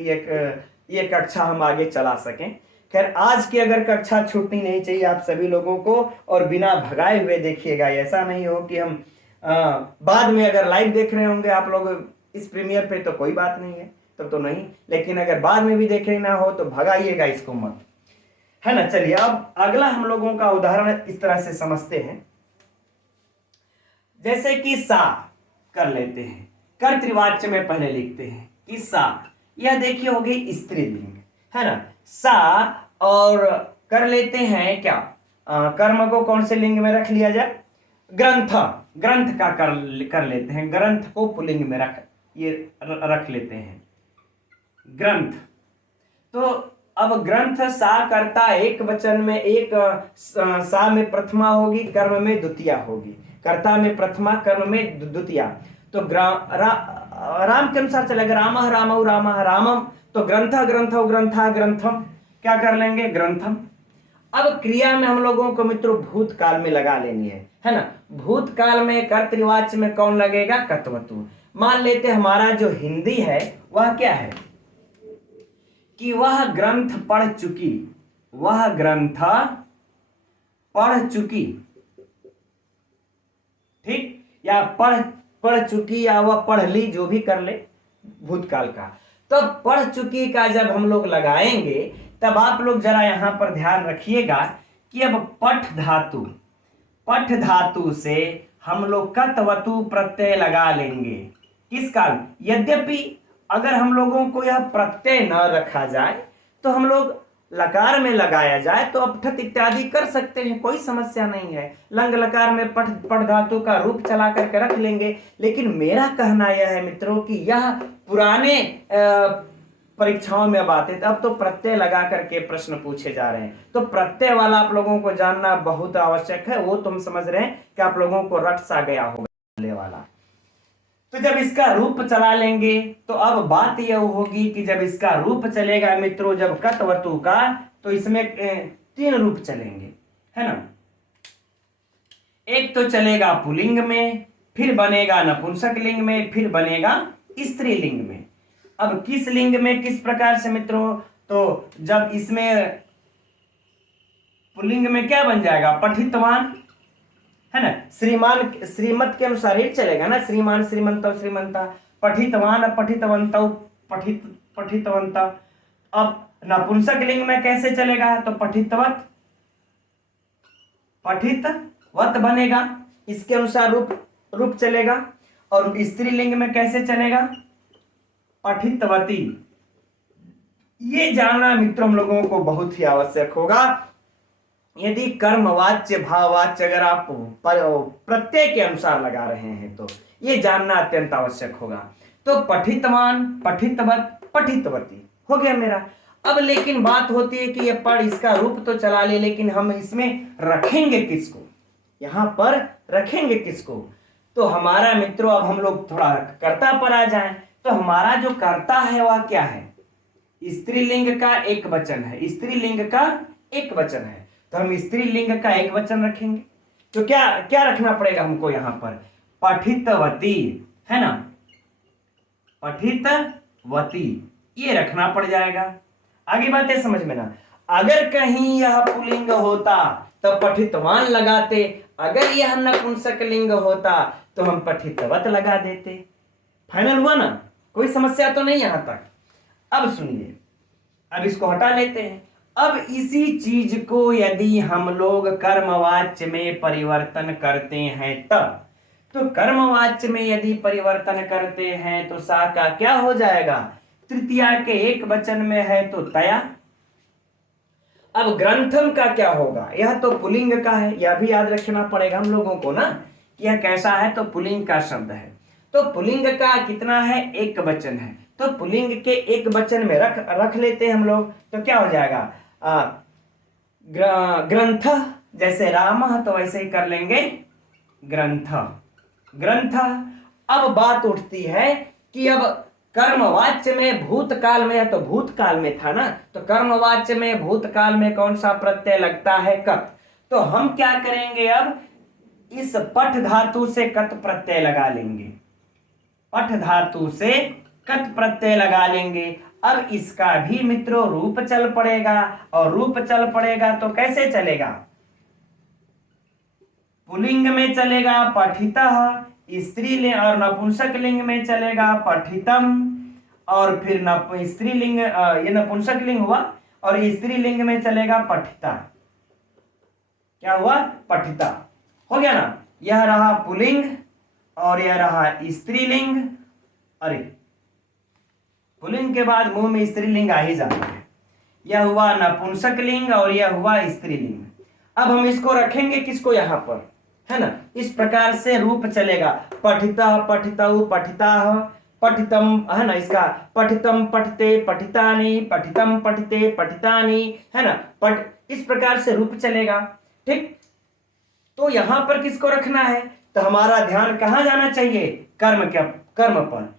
ये कक्षा हम आगे चला सकें। खैर आज की अगर कक्षा छूटनी नहीं चाहिए आप सभी लोगों को, और बिना भगाए हुए देखिएगा, ऐसा नहीं हो कि हम बाद में अगर लाइव देख रहे होंगे आप लोग इस प्रीमियर पे तो कोई बात नहीं है, तब तो नहीं, लेकिन अगर बाद में भी देखना हो तो भगाइएगा इसको मत, है ना। चलिए अब अगला हम लोगों का उदाहरण इस तरह से समझते हैं, जैसे कि सा कर लेते हैं, कर्तृवाच्य में पहले लिखते हैं कि सा, यह देखिए हो गई स्त्रीलिंग, है ना, सा, और कर लेते हैं क्या, कर्म को कौन से लिंग में रख लिया जाए, ग्रंथ, ग्रंथ का कर लेते हैं, ग्रंथ को पुल्लिंग में रख लेते हैं, ग्रंथ। तो अब ग्रंथ सा करता एक वचन में, एक सा में प्रथमा होगी, कर्म में द्वितीया होगी, कर्ता में प्रथमा कर्म में द्वितीया, तो राम के अनुसार चलेगा, रामः रामौ रामः रामम, तो ग्रंथ ग्रंथौ ग्रंथा ग्रंथम, क्या कर लेंगे, ग्रंथम। अब क्रिया में हम लोगों को मित्रों भूतकाल में लगा लेनी है ना, भूतकाल में कर्तृवाच्य में कौन लगेगा, कत्वतु, मान लेते हमारा जो हिंदी है वह क्या है कि वह ग्रंथ पढ़ चुकी, वह ग्रंथ पढ़ चुकी, ठीक, या पढ़ पढ़ चुकी, या वह पढ़ ली, जो भी कर ले भूतकाल का। तो पढ़ चुकी का जब हम लोग लगाएंगे तब आप लोग जरा यहां पर ध्यान रखिएगा कि अब पठ धातु से हम लोग कतवतु प्रत्यय लगा लेंगे। किस काल? यद्यपि अगर हम लोगों को यह प्रत्यय न रखा जाए तो हम लोग लकार में लगाया जाए तो अपठत इत्यादि कर सकते हैं, कोई समस्या नहीं है। लंग लकार में पठ धातु का रूप चला करके रख लेंगे। लेकिन मेरा कहना यह है मित्रों कि यह पुराने परीक्षाओं में अब आते थे, अब तो प्रत्यय लगा करके प्रश्न पूछे जा रहे हैं। तो प्रत्यय वाला आप लोगों को जानना बहुत आवश्यक है। वो तुम समझ रहे हैं कि आप लोगों को रट सा गया होगा वाला। तो जब इसका रूप चला लेंगे तो अब बात यह होगी कि जब इसका रूप चलेगा मित्रों, जब कतवतु का, तो इसमें 3 रूप चलेंगे, है ना। एक तो चलेगा पुल्लिंग में, फिर बनेगा नपुंसक लिंग में, फिर बनेगा स्त्रीलिंग में। अब किस लिंग में किस प्रकार से मित्रों? तो जब इसमें पुल्लिंग में क्या बन जाएगा? पठितवान, है ना। श्रीमान श्रीमत के अनुसार ही चलेगा ना, श्रीमान श्रीमंत श्रीमंता, पठितवान पठितवंत पठितवंत। अब नपुंसक लिंग में कैसे चलेगा? तो पठितवत पठितवत बनेगा, इसके अनुसार रूप चलेगा। और स्त्रीलिंग में कैसे चलेगा? पठितवती। ये जानना मित्रों हम लोगों को बहुत ही आवश्यक होगा। यदि कर्मवाच्य भाववाच्य अगर आप प्रत्यय के अनुसार लगा रहे हैं तो ये जानना अत्यंत आवश्यक होगा। तो पठितवान पठितवत पठितवती हो गया मेरा। अब लेकिन बात होती है कि ये पढ़ इसका रूप तो चला ले, लेकिन हम इसमें रखेंगे किसको? यहां पर रखेंगे किसको? तो हमारा मित्रों अब हम लोग थोड़ा कर्ता पर आ जाएं। तो हमारा जो कर्ता है वह क्या है? स्त्रीलिंग का एक वचन है, स्त्रीलिंग का एक वचन है। तो हम स्त्रीलिंग का एक वचन रखेंगे। तो क्या क्या रखना पड़ेगा हमको यहां पर? पठितवती, है ना, पठितवती ये रखना पड़ जाएगा। आगे बातें समझ में ना। अगर कहीं यह पुल्लिंग होता तो पठितवान लगाते, अगर यह नपुंसक लिंग होता तो हम पठितवत लगा देते। फाइनल हुआ ना, कोई समस्या तो नहीं यहां तक। अब सुनिए, अब इसको हटा लेते हैं। अब इसी चीज को यदि हम लोग कर्मवाच्य में परिवर्तन करते हैं तब, तो कर्मवाच्य में यदि परिवर्तन करते हैं तो सा का क्या हो जाएगा? तृतीया के एक वचन में है तो तया। अब ग्रंथम का क्या होगा? यह तो पुल्लिंग का है, यह भी याद रखना पड़ेगा हम लोगों को ना कि यह कैसा है। तो पुल्लिंग का शब्द है, तो पुल्लिंग का कितना है? एक वचन है। तो पुल्लिंग के एक वचन में रख लेते हैं हम लोग। तो क्या हो जाएगा? ग्रंथ, जैसे राम तो वैसे ही कर लेंगे ग्रंथ ग्रंथ। अब बात उठती है कि अब कर्मवाच्य में भूतकाल में है, तो भूतकाल में था ना, तो कर्मवाच्य में भूतकाल में कौन सा प्रत्यय लगता है? कत। तो हम क्या करेंगे? अब इस पठ धातु से कत प्रत्यय लगा लेंगे, पठ धातु से कत प्रत्यय लगा लेंगे। अब इसका भी मित्रों रूप चल पड़ेगा, और रूप चल पड़ेगा तो कैसे चलेगा? पुल्लिंग में चलेगा पठितः, स्त्रीलिंग और नपुंसक लिंग में चलेगा पठितम, और फिर स्त्रीलिंग ये नपुंसक लिंग हुआ, और स्त्रीलिंग में चलेगा पठिता। क्या हुआ? पठिता हो गया ना। यह रहा पुल्लिंग और यह रहा स्त्रीलिंग। अरे पुल्लिंग के बाद मुंह में स्त्रीलिंग आ ही जाता है। यह हुआ नपुंसक लिंग और यह हुआ स्त्रीलिंग। अब हम इसको रखेंगे किसको? यहां पर, है ना। इस प्रकार से रूप चलेगा पठिता पठितौ पठिता पठितम, है ना। इसका पठितम पठते पठितानि, पठितम पठते पठितानि, है ना। इस प्रकार से रूप चलेगा, ठीक। तो यहां पर किसको रखना है? तो हमारा ध्यान कहां जाना चाहिए? कर्म पर।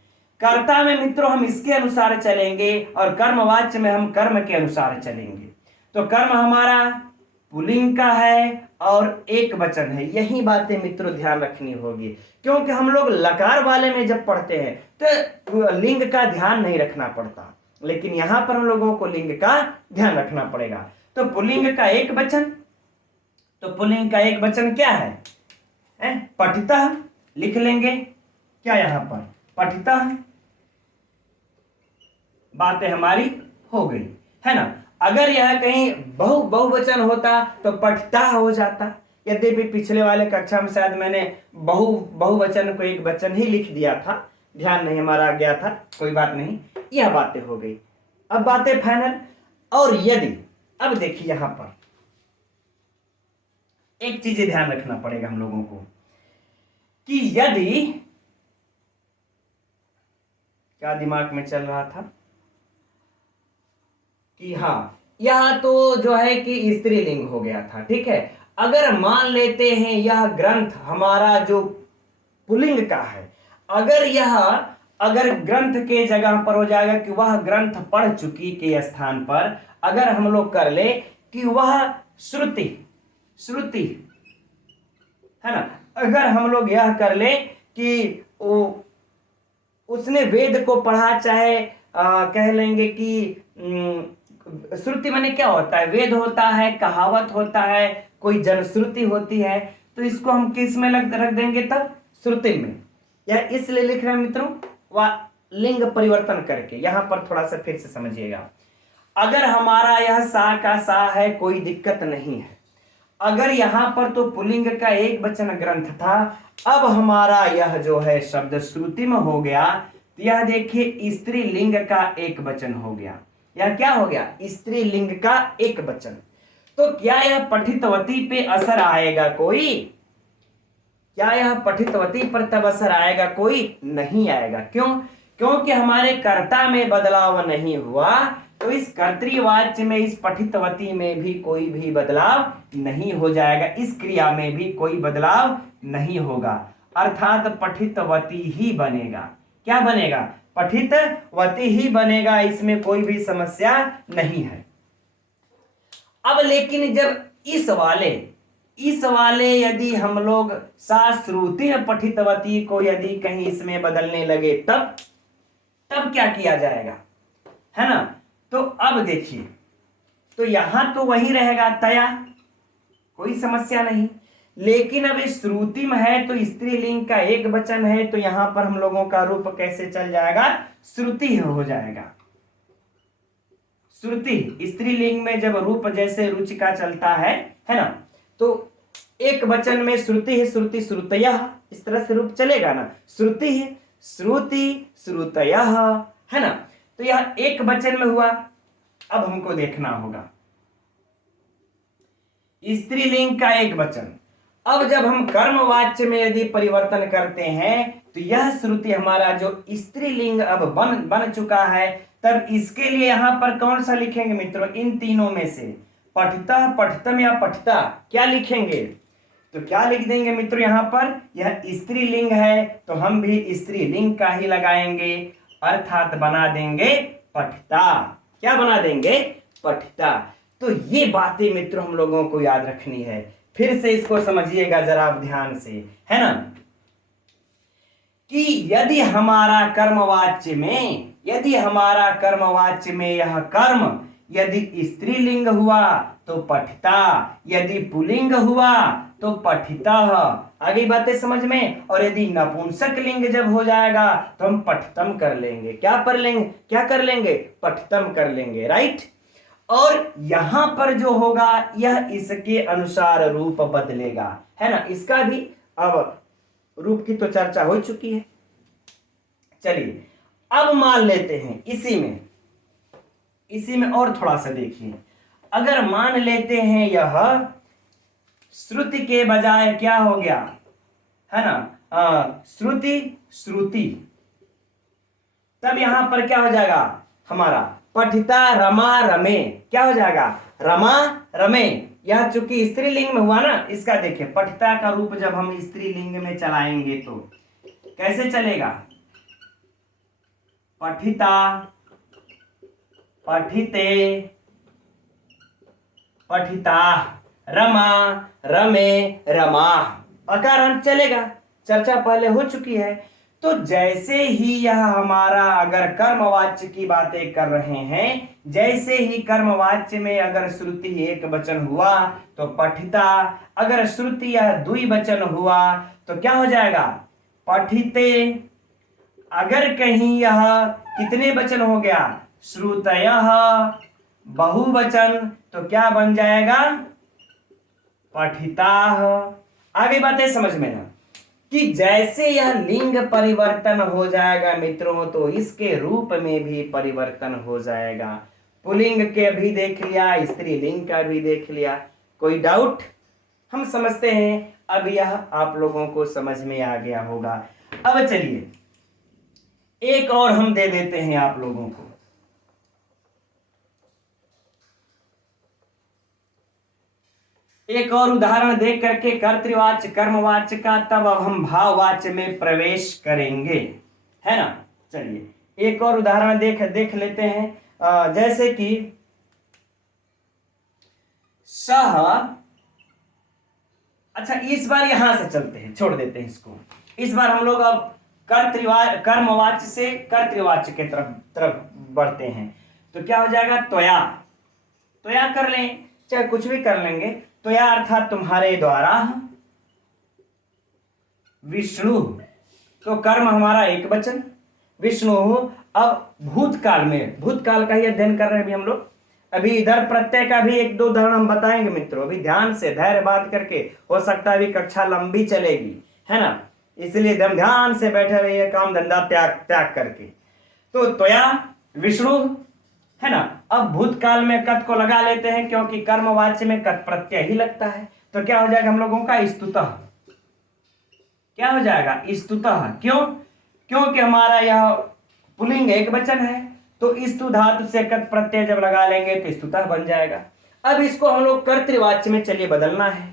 कर्ता में मित्रों हम इसके अनुसार चलेंगे और कर्मवाच्य में हम कर्म के अनुसार चलेंगे। तो कर्म हमारा पुल्लिंग का है और एक वचन है। यही बातें मित्रों ध्यान रखनी होगी, क्योंकि हम लोग लकार वाले में जब पढ़ते हैं तो लिंग का ध्यान नहीं रखना पड़ता, लेकिन यहां पर हम लोगों को लिंग का ध्यान रखना पड़ेगा। तो पुल्लिंग का एक वचन, तो पुल्लिंग का एक वचन क्या है? पठितः लिख लेंगे। क्या यहां पर पठितः, बातें हमारी हो गई, है ना। अगर यह कहीं बहुवचन होता तो पठता हो जाता। यद्यपि पिछले वाले कक्षा में शायद मैंने बहुवचन को एक वचन ही लिख दिया था, ध्यान नहीं हमारा गया था, कोई बात नहीं। यह बातें हो गई, अब बातें फाइनल। और यदि, अब देखिए यहां पर एक चीज ध्यान रखना पड़ेगा हम लोगों को कि यदि, क्या दिमाग में चल रहा था कि हाँ, यह तो जो है कि स्त्रीलिंग हो गया था, ठीक है। अगर मान लेते हैं यह ग्रंथ हमारा जो पुल्लिंग का है, अगर ग्रंथ के जगह पर हो जाएगा कि वह ग्रंथ पढ़ चुकी के स्थान पर अगर हम लोग कर ले कि वह श्रुति श्रुति, है ना। अगर हम लोग यह कर ले कि उसने वेद को पढ़ा, चाहे कह लेंगे कि श्रुति माने क्या होता है? वेद होता है, कहावत होता है, कोई जनश्रुति होती है, तो इसको हम किस में रख देंगे? तब श्रुति में। या इसलिए लिख रहे हैं मित्रों वह लिंग परिवर्तन करके। यहां पर थोड़ा सा फिर से समझिएगा। अगर हमारा यह सा का सा है, कोई दिक्कत नहीं है। अगर यहां पर तो पुल्लिंग का एक वचन ग्रंथ था, अब हमारा यह जो है शब्द श्रुति में हो गया, तो यह देखिए स्त्रीलिंग का एक वचन हो गया। यह क्या हो गया? स्त्रीलिंग का एक वचन। तो क्या यह पठितवती पे असर आएगा कोई? क्या यह पठितवती पर तब असर आएगा? कोई नहीं आएगा। क्यों? क्योंकि हमारे कर्ता में बदलाव नहीं हुआ, तो इस कर्तृवाच्य में, इस पठितवती में भी कोई भी बदलाव नहीं हो जाएगा, इस क्रिया में भी कोई बदलाव नहीं होगा, अर्थात पठितवती ही बनेगा। क्या बनेगा? पठितवती ही बनेगा, इसमें कोई भी समस्या नहीं है। अब लेकिन जब इस वाले यदि हम लोग साश्रुति पठितवती को यदि कहीं इसमें बदलने लगे, तब क्या किया जाएगा, है ना। तो अब देखिए, तो यहां तो वही रहेगा तया, कोई समस्या नहीं। लेकिन अब इस श्रुति में है तो स्त्रीलिंग का एक वचन है, तो यहां पर हम लोगों का रूप कैसे चल जाएगा? श्रुति हो जाएगा। श्रुति स्त्रीलिंग में जब रूप जैसे रुचिका चलता है ना, तो एक वचन में श्रुति है, श्रुति श्रुतयः, इस तरह से रूप चलेगा ना। श्रुति है, श्रुति श्रुतयः, है ना। तो यह एक वचन में हुआ। अब हमको देखना होगा स्त्रीलिंग का एक वचन। अब जब हम कर्मवाच्य में यदि परिवर्तन करते हैं, तो यह श्रुति हमारा जो स्त्रीलिंग अब बन चुका है, तब इसके लिए यहां पर कौन सा लिखेंगे मित्रों? इन तीनों में से पठिता, पठितम या पठिता, क्या लिखेंगे? तो क्या लिख देंगे मित्रों? यहां पर यह स्त्रीलिंग है, तो हम भी स्त्रीलिंग का ही लगाएंगे, अर्थात बना देंगे पठिता। क्या बना देंगे? पठिता। तो ये बातें मित्रों हम लोगों को याद रखनी है। फिर से इसको समझिएगा जरा आप ध्यान से, है ना, कि यदि हमारा कर्मवाच्य में यह कर्म यदि स्त्रीलिंग हुआ तो पठिता, यदि पुल्लिंग हुआ तो पठितः। आगे बातें समझ में। और यदि नपुंसक लिंग जब हो जाएगा तो हम पठितम कर लेंगे। क्या कर लेंगे? पठितम कर लेंगे, राइट। और यहां पर जो होगा यह इसके अनुसार रूप बदलेगा, है ना। इसका भी अब रूप की तो चर्चा हो चुकी है। चलिए अब मान लेते हैं इसी में और थोड़ा सा देखिए। अगर मान लेते हैं यह श्रुति के बजाय क्या हो गया, है ना, श्रुति, तब यहां पर क्या हो जाएगा हमारा? पठिता रमा रमे। क्या हो जाएगा? रमा रमे। यह चूंकि स्त्रीलिंग में हुआ ना, इसका देखिए पठिता का रूप जब हम स्त्रीलिंग में चलाएंगे तो कैसे चलेगा? पठिता, पठिते, पठिता, रमा, रमे, रमा। अकार अंत चलेगा, चर्चा पहले हो चुकी है। तो जैसे ही यह हमारा अगर कर्मवाच्य की बातें कर रहे हैं, जैसे ही कर्मवाच्य में अगर श्रुति एक वचन हुआ तो पठिता, अगर श्रुति यह द्विवचन हुआ तो क्या हो जाएगा, पठिते। अगर कहीं यह कितने वचन हो गया, श्रुतयः बहुवचन, तो क्या बन जाएगा, पठिताः। आगे बातें समझ में ना, कि जैसे यह लिंग परिवर्तन हो जाएगा मित्रों, तो इसके रूप में भी परिवर्तन हो जाएगा। पुल्लिंग के भी देख लिया, स्त्रीलिंग का भी देख लिया, कोई डाउट? हम समझते हैं अब यह आप लोगों को समझ में आ गया होगा। अब चलिए एक और हम दे देते हैं आप लोगों को। एक और उदाहरण देख करके कर्तृवाच्य कर्मवाच्य का तब अब हम भाववाच्य में प्रवेश करेंगे, है ना। चलिए एक और उदाहरण देख लेते हैं। जैसे कि सह, अच्छा इस बार यहां से चलते हैं, छोड़ देते हैं इसको। इस बार हम लोग अब कर्मवाच्य से कर्तृवाच्य के तरफ बढ़ते हैं। तो क्या हो जाएगा, त्वया। त्वया कर लें, चाहे कुछ भी कर लेंगे। त्वया अर्थात तुम्हारे द्वारा। विष्णु, तो कर्म हमारा एक वचन, विष्णु। अब भूतकाल में, भूतकाल का ही अध्ययन कर रहे हैं अभी हम लोग। अभी इधर प्रत्यय का भी एक दो उदाहरण हम बताएंगे मित्रों, अभी ध्यान से धैर्य बांध करके, हो सकता है अभी कक्षा लंबी चलेगी, है ना, इसलिए एकदम ध्यान से बैठे रहिए, काम धंधा त्याग करके। तो त्वया विष्णु, है ना। अब भूतकाल में कत को लगा लेते हैं, क्योंकि कर्मवाच्य में कत प्रत्यय ही लगता है। तो क्या हो जाएगा हम लोगों का, स्तुतः। क्या हो जाएगा, स्तुतः। क्यों, क्योंकि हमारा यह पुल्लिंग एक वचन है, तो स्तु धातु से कत प्रत्यय जब लगा लेंगे तो स्तुतः बन जाएगा। अब इसको हम लोग कर्तृवाच्य में चलिए बदलना है।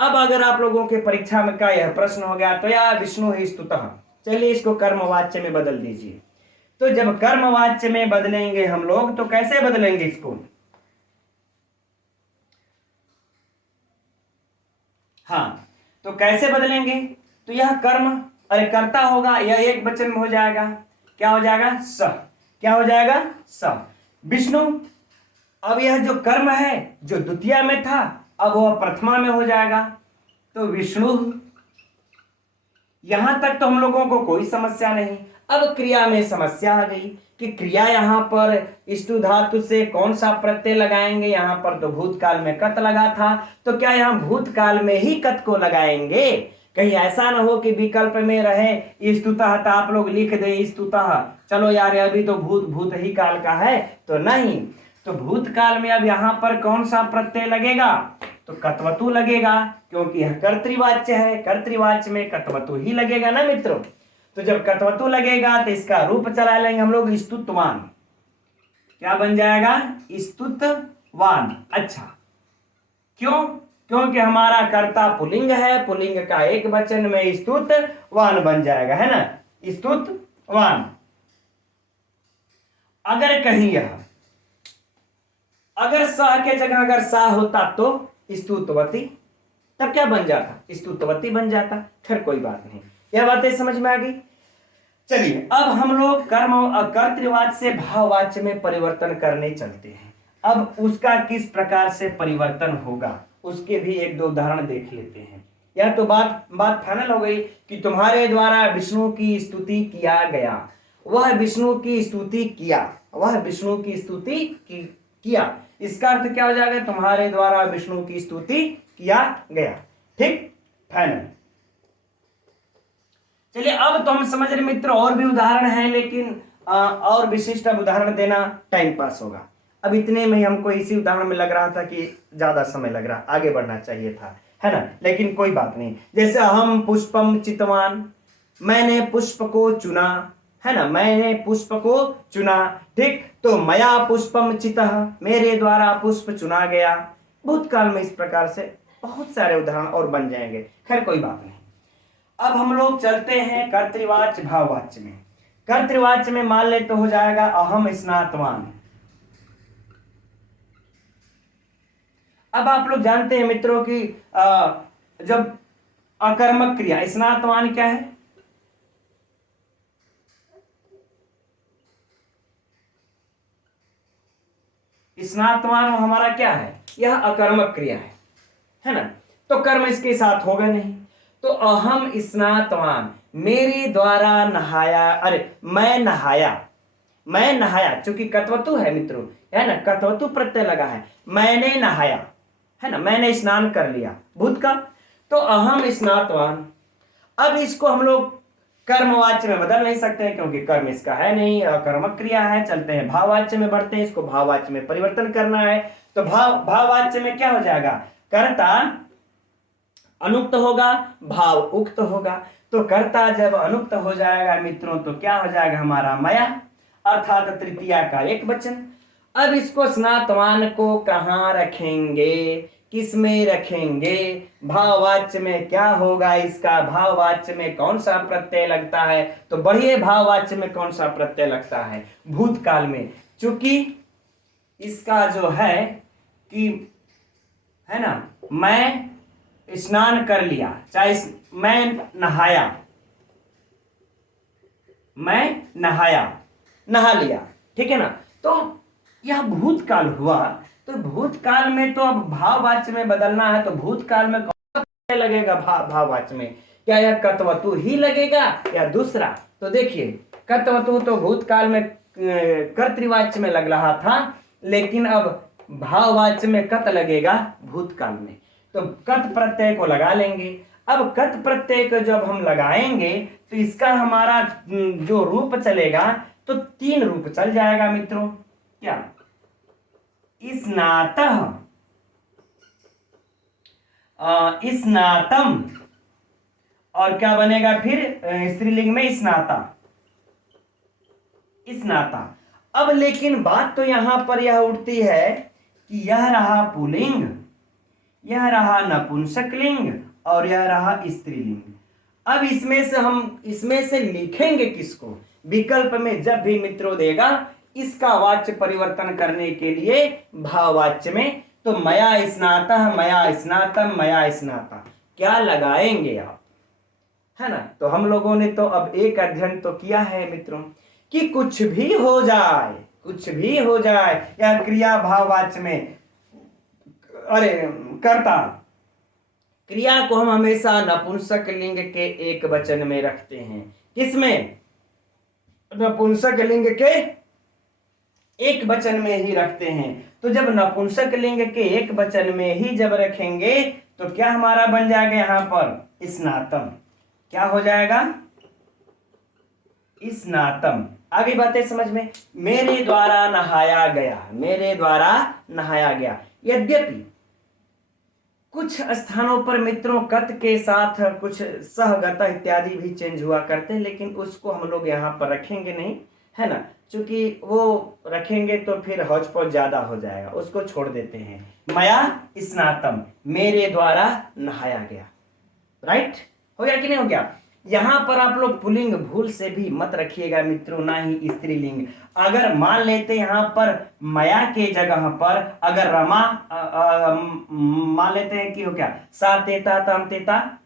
अब अगर आप लोगों के परीक्षा में का यह प्रश्न हो गया तो या विष्णु ही स्तुतः, चलिए इसको कर्मवाच्य में बदल दीजिए। तो जब कर्मवाच्य में बदलेंगे हम लोग तो कैसे बदलेंगे इसको, हाँ, तो कैसे बदलेंगे, तो यह कर्म, अरे कर्ता होगा, यह एक वचन में हो जाएगा, क्या हो जाएगा, स। क्या हो जाएगा, स। विष्णु, अब यह जो कर्म है जो द्वितीय में था अब वह प्रथमा में हो जाएगा, तो विष्णु। यहां तक तो हम लोगों को कोई समस्या नहीं। अब क्रिया में समस्या आ गई कि क्रिया यहां पर स्तु धातु से कौन सा प्रत्यय लगाएंगे, यहां पर तो भूतकाल में कत लगा था, तो क्या यहां भूतकाल में ही कत को लगाएंगे, कहीं ऐसा ना हो कि विकल्प में रहे स्तुतः तो आप लोग लिख दे स्तुतः, चलो यार अभी तो भूत ही काल का है, तो नहीं। तो भूतकाल में अब यहां पर कौन सा प्रत्यय लगेगा, तो कत्वतु लगेगा, क्योंकि यह कर्तृवाच्य है, कर्तृवाच्य में कत्वतु ही लगेगा ना मित्रों। तो जब कत्वतु लगेगा तो इसका रूप चला लेंगे हम लोग, स्तुतवान। क्या बन जाएगा, स्तुतवान। अच्छा, क्यों, क्योंकि हमारा कर्ता पुल्लिंग है, पुल्लिंग का एक वचन में स्तुतवान बन जाएगा, है ना, स्तुतवान। अगर कहीं यह अगर स के जगह अगर सा होता तो स्तुतवती, तब क्या बन जाता, स्तुतवती बन जाता। फिर कोई बात नहीं, यह बातें समझ में आ गई। चलिए अब हम लोग कर्तृवाच्य से भाववाच्य में परिवर्तन करने चलते हैं। अब उसका किस प्रकार से परिवर्तन होगा उसके भी एक दो उदाहरण देख लेते हैं। यह तो बात फाइनल हो गई कि तुम्हारे द्वारा विष्णु की स्तुति किया गया, वह विष्णु की स्तुति किया, वह विष्णु की स्तुति किया। इसका अर्थ क्या हो जाएगा, तुम्हारे द्वारा विष्णु की स्तुति किया गया। ठीक, फाइनल। चलिए अब तो हम समझ रहे मित्र, और भी उदाहरण हैं, लेकिन और विशिष्ट उदाहरण देना टाइम पास होगा। अब इतने में हमको इसी उदाहरण में लग रहा था कि ज्यादा समय लग रहा, आगे बढ़ना चाहिए था, है ना, लेकिन कोई बात नहीं। जैसे हम पुष्पम चितवान, मैंने पुष्प को चुना, है ना, मैंने पुष्प को चुना। ठीक, तो मया पुष्पम चितः, मेरे द्वारा पुष्प चुना गया। भूतकाल में इस प्रकार से बहुत सारे उदाहरण और बन जाएंगे, खैर कोई बात नहीं। अब हम लोग चलते हैं कर्तृवाच्य भाववाच्य में। कर्तृवाच्य में मान ले तो हो जाएगा अहम स्नातवान। अब आप लोग जानते हैं मित्रों कि जब अकर्मक क्रिया स्नातवान क्या है, स्नातवान हमारा क्या है, यह अकर्मक क्रिया है ना। तो कर्म इसके साथ होगा नहीं। तो अहम स्नातवान, मेरे द्वारा नहाया, अरे मैं नहाया चूंकि कत्वतु है मित्रों, है ना, कत्वतु प्रत्यय लगा है, मैंने नहाया, है ना, मैंने स्नान कर लिया, भूत का। तो अहम स्नातवान, अब इसको हम लोग कर्मवाच्य में बदल नहीं सकते क्योंकि कर्म इसका है नहीं, अकर्मक क्रिया है। चलते हैं भाववाच्य में, बढ़ते हैं, इसको भाववाच्य में परिवर्तन करना है। तो भाववाच्य में क्या हो जाएगा, कर्ता अनुक्त होगा, भाव उक्त होगा। तो कर्ता जब अनुक्त हो जाएगा मित्रों तो क्या हो जाएगा हमारा मया, अर्थात तृतीया का एक वचन। अब इसको स्नातवान को कहां रखेंगे, किस में रखेंगे, भाववाच्य में क्या होगा इसका, भाववाच्य में कौन सा प्रत्यय लगता है, तो बढ़िए भाववाच्य में कौन सा प्रत्यय लगता है, भूतकाल में। चूंकि इसका जो है कि, है ना, मैं स्नान कर लिया, चाहे मैं नहाया, नहा लिया, ठीक है ना। तो यह भूतकाल हुआ। तो भूतकाल में तो अब भाववाच्य में बदलना है, तो भूतकाल में कौन सा लगेगा, भाववाच्य में क्या यह कत्वतु ही लगेगा या दूसरा। तो देखिए कत्वतु तो भूतकाल में कर्तृवाच्य में लग रहा था, लेकिन अब भाववाच्य में कत लगेगा भूतकाल में। तो कत प्रत्यय को लगा लेंगे। अब कत प्रत्यय को जब हम लगाएंगे तो इसका हमारा जो रूप चलेगा तो तीन रूप चल जाएगा मित्रों। क्या, स्नातः, स्नातम, और क्या बनेगा फिर स्त्रीलिंग में स्नाता, स्नाता। अब लेकिन बात तो यहां पर यह उठती है कि यह रहा पुल्लिंग, यह रहा नपुंसकलिंग और यह रहा स्त्रीलिंग। अब इसमें से लिखेंगे किसको, विकल्प में जब भी मित्रों देगा इसका वाच्य परिवर्तन करने के लिए भाववाच्य में, तो मया स्नातः, मया स्नातम, मया स्नाता क्या लगाएंगे आप, है ना। तो हम लोगों ने तो अब एक अध्ययन तो किया है मित्रों कि कुछ भी हो जाए, कुछ भी हो जाए, या क्रिया भाववाच्य में, अरे कर्ता, क्रिया को हम हमेशा नपुंसक लिंग के एक वचन में रखते हैं। किसमें, नपुंसक लिंग के एक वचन में ही रखते हैं। तो जब नपुंसक लिंग के एक वचन में ही जब रखेंगे तो क्या हमारा बन जाएगा यहां पर स्नातम, क्या हो जाएगा स्नातम। आगे बातें समझ में, मेरे द्वारा नहाया गया, मेरे द्वारा नहाया गया। यद्यपि कुछ स्थानों पर मित्रों कत के साथ कुछ सहगत इत्यादि भी चेंज हुआ करते हैं, लेकिन उसको हम लोग यहाँ पर रखेंगे नहीं, है ना, क्योंकि वो रखेंगे तो फिर हौच पौच ज्यादा हो जाएगा, उसको छोड़ देते हैं। मया स्नातम, मेरे द्वारा नहाया गया। राइट, हो गया कि नहीं हो गया। यहां पर आप लोग पुल्लिंग भूल से भी मत रखिएगा मित्रों, ना ही स्त्रीलिंग। अगर मान लेते यहां पर मया के जगह पर अगर रमा मान लेते हैं कि हो क्या, सा तेता तम तेता,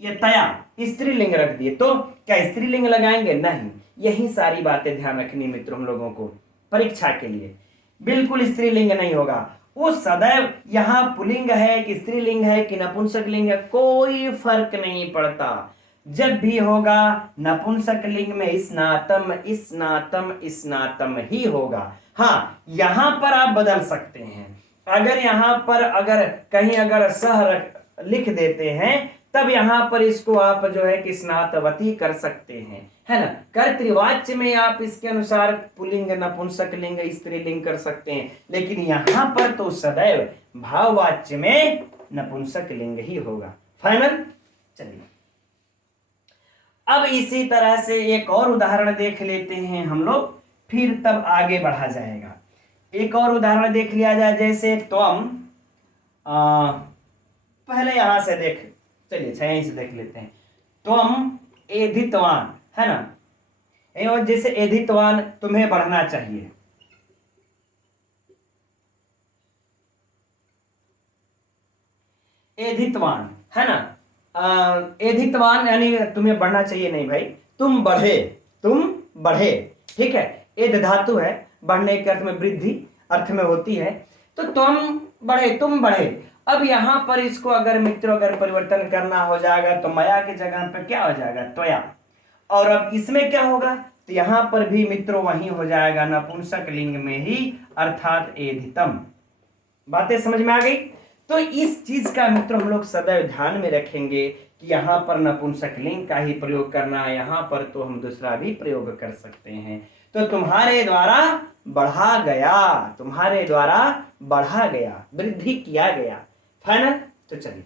ये तया स्त्रीलिंग रख दिए, तो क्या स्त्रीलिंग लगाएंगे, नहीं। यही सारी बातें ध्यान रखनी मित्रों हम लोगों को परीक्षा के लिए। बिल्कुल स्त्रीलिंग नहीं होगा, वो सदैव यहां पुल्लिंग है कि स्त्रीलिंग है कि नपुंसक लिंग है, कोई फर्क नहीं पड़ता। जब भी होगा नपुंसक लिंग में स्नातम स्नातम स्नातम ही होगा। हाँ, यहां पर आप बदल सकते हैं। अगर यहां पर अगर कहीं अगर सह लिख देते हैं तब यहां पर इसको आप जो है कि स्नातवती कर सकते हैं, है ना। कर्तृवाच्य में आप इसके अनुसार पुल्लिंग नपुंसक लिंग स्त्रीलिंग कर सकते हैं, लेकिन यहां पर तो सदैव भाववाच्य में नपुंसक लिंग ही होगा। फाइनल। चलिए अब इसी तरह से एक और उदाहरण देख लेते हैं हम लोग, फिर तब आगे बढ़ा जाएगा। एक और उदाहरण देख लिया जाए, जैसे त्वम, पहले यहां से देख, चलिए अच्छा यहीं से देख लेते हैं। त्वम एधितवान, है ना, और जैसे एधितवान तुम्हें बढ़ना चाहिए, एधितवान, है ना। एधितवान यानी तुम्हें बढ़ना चाहिए, नहीं भाई, तुम बढ़े, तुम बढ़े, ठीक है। एध धातु है, बढ़ने के अर्थ में, वृद्धि अर्थ में होती है, तो तुम बढ़े, तुम बढ़े। अब यहां पर इसको अगर मित्रों अगर परिवर्तन करना हो जाएगा तो मया की जगह पर क्या हो जाएगा, त्वया। और अब इसमें क्या होगा, तो यहां पर भी मित्रों वही हो जाएगा नपुंसक लिंग में ही, अर्थात एधितम। बातें समझ में आ गई। तो इस चीज का मित्रों हम लोग सदैव ध्यान में रखेंगे कि यहाँ पर नपुंसक लिंग का ही प्रयोग करना है, यहाँ पर तो हम दूसरा भी प्रयोग कर सकते हैं। तो तुम्हारे द्वारा बढ़ा गया, तुम्हारे द्वारा बढ़ा गया, वृद्धि किया गया, फाइनल। तो चलिए,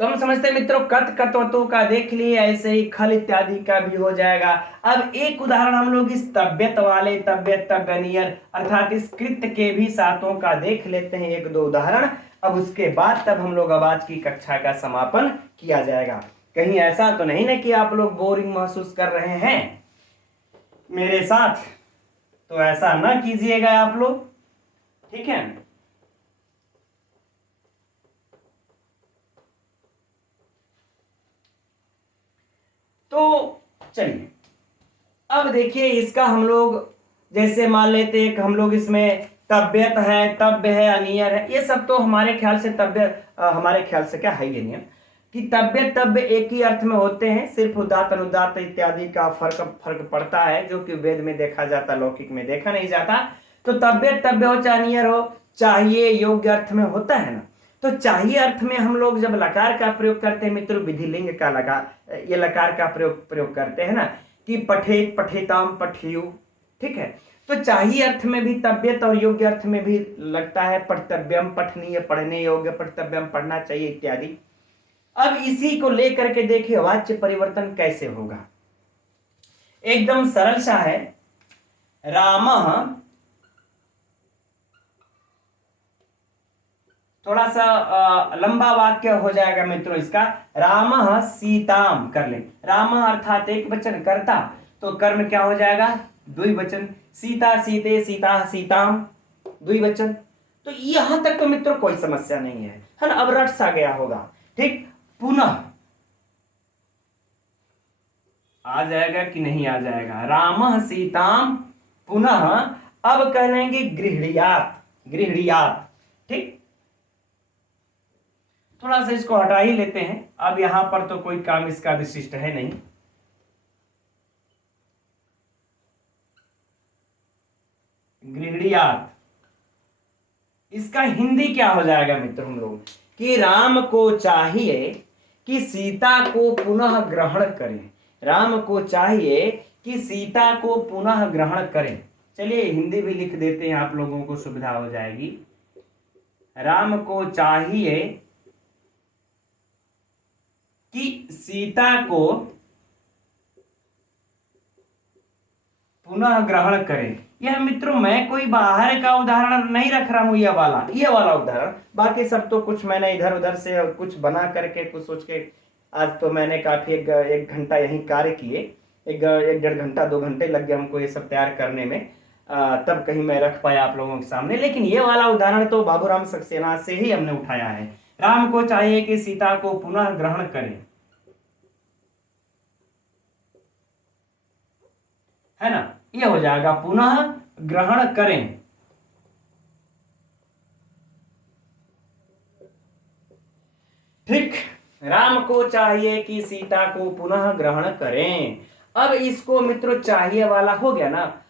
तो हम समझते हैं मित्रों कत कतवतों का देख लिए, ऐसे ही खल इत्यादि का भी हो जाएगा। अब एक उदाहरण हम लोग इस तब्यत वाले, तब्यत तब्यनियर अर्थात इस कृत्य के भी सातों का देख लेते हैं, एक दो उदाहरण। अब उसके बाद तब हम लोग अब आज की कक्षा का समापन किया जाएगा। कहीं ऐसा तो नहीं ना कि आप लोग बोरिंग महसूस कर रहे हैं मेरे साथ, तो ऐसा ना कीजिएगा आप लोग, ठीक है। तो चलिए, अब देखिए इसका हम लोग जैसे मान लेते हैं कि हम लोग इसमें तबियत है, तब्य है, अनियर है, ये सब तो हमारे ख्याल से तबियत, हमारे ख्याल से क्या है ये नियम कि तबियत तब्य एक ही अर्थ में होते हैं, सिर्फ उदात्त अनुदात्त इत्यादि का फर्क पड़ता है, जो कि वेद में देखा जाता, लौकिक में देखा नहीं जाता। तो तबियत तब्य हो चाहे अनियर हो, चाहिए योग्य अर्थ में होता है ना। तो चाहिए अर्थ में हम लोग जब लकार का प्रयोग करते हैं मित्रों, विधिलिंग का लगा, ये लकार का प्रयोग करते हैं ना, कि पठेत, पठेताम, पठियु, ठीक है। तो चाहिए अर्थ में भी तबियत और योग्य अर्थ में भी लगता है पठतव्यम, पठनीय, पढ़ने योग्य, पठतव्यम, पढ़ना चाहिए इत्यादि। अब इसी को लेकर के देखिए वाच्य परिवर्तन कैसे होगा, एकदम सरल सा है। रामः, थोड़ा सा लंबा वाक्य हो जाएगा मित्रों इसका। रामः सीताम कर ले, रामः अर्थात एक वचन कर्ता, तो कर्म क्या हो जाएगा, द्विवचन। सीता सीते, सीता सीताम, द्विवचन। तो यहां तक तो मित्रों कोई समस्या नहीं है ना। अब रट सा गया होगा, ठीक। पुनः आ जाएगा कि नहीं आ जाएगा, रामः सीताम पुनः, अब कह लेंगे गृहणीयात, गृहणीयात, ठीक। थोड़ा सा इसको हटा ही लेते हैं, अब यहां पर तो कोई काम इसका विशिष्ट है नहीं। गृहणीयात, इसका हिंदी क्या हो जाएगा मित्रों हम लोग, कि राम को चाहिए कि सीता को पुनः ग्रहण करें, राम को चाहिए कि सीता को पुनः ग्रहण करें। चलिए हिंदी भी लिख देते हैं, आप लोगों को सुविधा हो जाएगी। राम को चाहिए कि सीता को पुनः ग्रहण करें। यह मित्रों मैं कोई बाहर का उदाहरण नहीं रख रहा हूं, ये वाला उदाहरण, बाकी सब तो कुछ मैंने इधर उधर से कुछ बना करके कुछ सोच के, आज तो मैंने काफी एक घंटा यही कार्य किए, एक डेढ़ घंटा 2 घंटे लग गए हमको ये सब तैयार करने में, तब कहीं मैं रख पाया आप लोगों के सामने। लेकिन ये वाला उदाहरण तो बाबूराम सक्सेना से ही हमने उठाया है। राम को चाहिए कि सीता को पुनः ग्रहण करें, है ना, ये हो जाएगा पुनः ग्रहण करें। ठीक, राम को चाहिए कि सीता को पुनः ग्रहण करें। अब इसको मित्रों चाहिए वाला हो गया ना,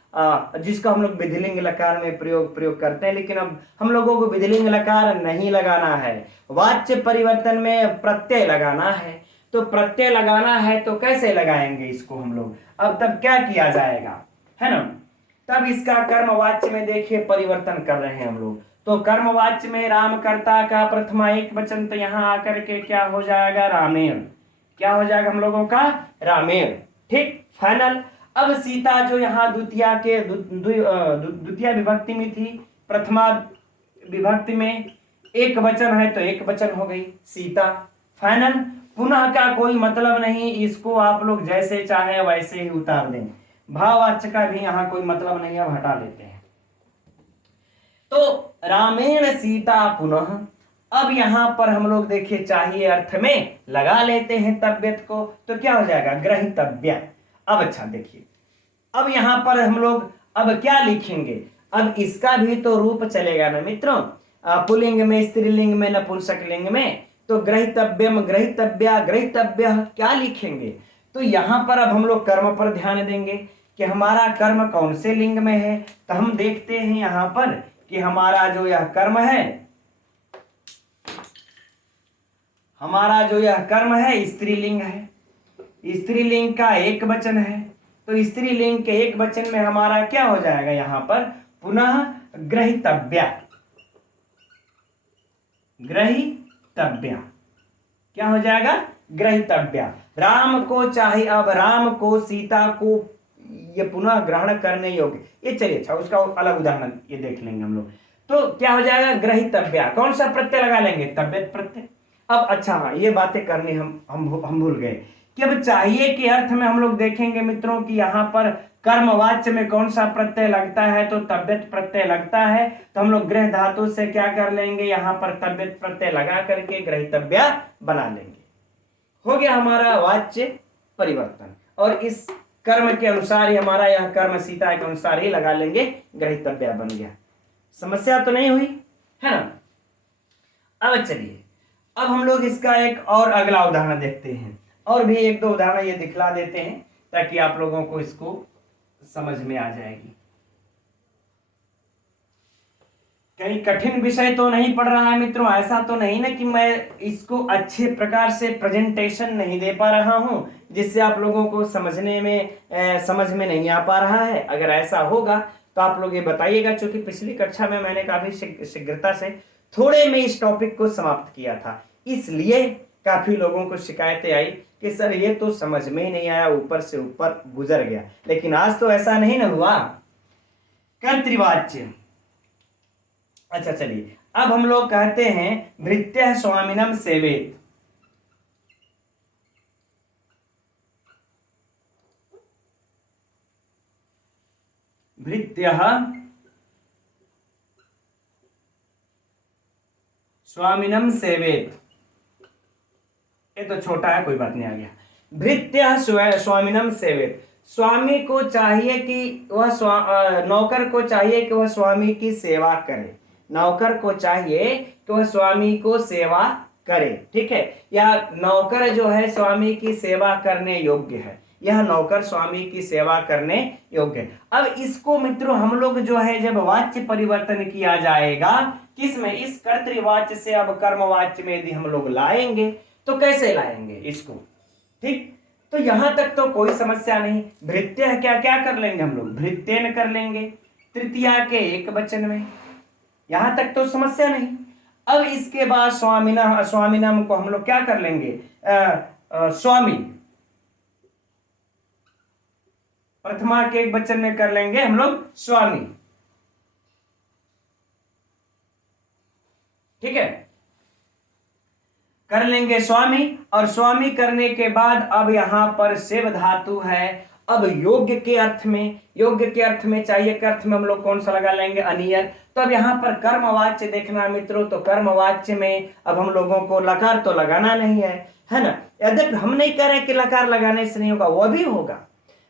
जिसको हम लोग विधिलिंग लकार में प्रयोग करते हैं। लेकिन अब हम लोगों को विधिलिंग लकार नहीं लगाना है, वाच्य परिवर्तन में प्रत्यय लगाना है। तो प्रत्यय लगाना है तो कैसे लगाएंगे इसको हम लोग, अब तब क्या किया जाएगा, है ना। तब इसका कर्मवाच्य में देखिए परिवर्तन कर रहे हैं हम लोग। तो कर्मवाच्य में राम कर्ता का प्रथमा एक वचन, तो यहां आकर के क्या हो जाएगा, रामेण, क्या हो जाएगा हम लोगों का, रामेण, ठीक, फाइनल। अब सीता जो यहाँ द्वितीय विभक्ति में थी, प्रथमा विभक्ति में एक वचन है तो एक वचन हो गई सीता, फाइनल। पुनः का कोई मतलब नहीं, इसको आप लोग जैसे चाहे वैसे ही उतार दें, भाववाच्य का भी यहां कोई मतलब नहीं है, हटा लेते हैं। तो रामेण सीता पुनः, अब यहां पर हम लोग देखिए चाहिए अर्थ में लगा लेते हैं तबियत को, तो क्या हो जाएगा ग्रहितव्य। अब अच्छा देखिए, अब यहां पर हम लोग अब क्या लिखेंगे, अब इसका भी तो रूप चलेगा ना मित्रों, पुल्लिंग में, स्त्रीलिंग में, नपुंसक लिंग में, तो ग्रहितव्यम, ग्रहितव्या, ग्रहितव्य क्या लिखेंगे। तो यहां पर अब हम लोग कर्म पर ध्यान देंगे कि हमारा कर्म कौन से लिंग में है। तो हम देखते हैं यहां पर कि हमारा जो यह कर्म है, हमारा जो यह कर्म है स्त्रीलिंग है, स्त्रीलिंग का एक वचन है, तो स्त्रीलिंग के एक वचन में हमारा क्या हो जाएगा यहां पर पुनः ग्रहितव्य, ग्रहितव्य क्या हो जाएगा ग्रहितव्य। राम को चाहे, अब राम को, सीता को ये पुनः ग्रहण करने योग्य, ये चलिए अच्छा उसका अलग उदाहरण ये देख लेंगे हम लोग। तो क्या हो जाएगा ग्रहितव्य, कौन सा प्रत्यय लगा लेंगे तबियत प्रत्यय। अब अच्छा हाँ ये बातें करनी हम भूल गए कि अब चाहिए के अर्थ में हम लोग देखेंगे मित्रों कि यहाँ पर कर्मवाच्य में कौन सा प्रत्यय लगता है, तो तबियत प्रत्यय लगता है। तो हम लोग गृह धातु से क्या कर लेंगे, यहाँ पर तबियत प्रत्यय लगा करके ग्रहितव्य बना लेंगे। हो गया हमारा वाच्य परिवर्तन, और इस कर्म के अनुसार ही हमारा यह कर्म सीता के अनुसार ही लगा लेंगे, ग्रहितव्य बन गया। समस्या तो नहीं हुई है ना। अब चलिए, अब हम लोग इसका एक और अगला उदाहरण देखते हैं, और भी एक दो उदाहरण ये दिखला देते हैं ताकि आप लोगों को इसको समझ में आ जाएगी। कहीं कठिन विषय तो नहीं पढ़ रहा है मित्रों, ऐसा तो नहीं ना कि मैं इसको अच्छे प्रकार से प्रेजेंटेशन नहीं दे पा रहा हूं जिससे आप लोगों को समझने में समझ में नहीं आ पा रहा है। अगर ऐसा होगा तो आप लोग ये बताइएगा, क्योंकि पिछली कक्षा में मैंने काफी शीघ्रता से थोड़े में इस टॉपिक को समाप्त किया था, इसलिए काफी लोगों को शिकायतें आई कि सर ये तो समझ में ही नहीं आया, ऊपर से ऊपर गुजर गया। लेकिन आज तो ऐसा नहीं ना हुआ। कर्तृवाच्य, अच्छा चलिए, अब हम लोग कहते हैं भृत्यः स्वामिनम सेवेत। भृत्यः स्वामिनम सेवेत, ये तो छोटा है कोई बात नहीं, आ गया। भृत्यः स्वामिनम सेवेत, स्वामी को चाहिए कि वह नौकर को चाहिए कि वह स्वामी की सेवा करे, नौकर को चाहिए कि वह स्वामी को सेवा करे, ठीक है, या नौकर जो है स्वामी की सेवा करने योग्य है, यह नौकर स्वामी की सेवा करने योग्य है। अब इसको मित्रों हम लोग जो है जब वाच्य परिवर्तन किया जाएगा किसमें, इस कर्तृवाच्य से अब कर्मवाच्य में यदि हम लोग लाएंगे तो कैसे लाएंगे इसको, ठीक। तो यहां तक तो कोई समस्या नहीं। भृत्य क्या क्या कर लेंगे हम लोग, भृत्येन कर लेंगे तृतीया के एक वचन में, यहां तक तो समस्या नहीं। अब इसके बाद स्वामिना, स्वामिनम को हम लोग क्या कर लेंगे, स्वामी, प्रथमा के एक वचन में कर लेंगे हम लोग स्वामी, ठीक है, कर लेंगे स्वामी। और स्वामी करने के बाद अब यहां पर सेव धातु है, अब योग्य के अर्थ में, योग्य के अर्थ में चाहिए के अर्थ में हम लोग कौन सा लगा लेंगे अनियर। तो अब यहां पर कर्मवाच्य देखना मित्रों, तो कर्मवाच्य में अब हम लोगों को लकार तो लगाना नहीं है ना। यद्यपि हम नहीं कह रहे कि लकार लगाने से नहीं होगा, वह भी होगा,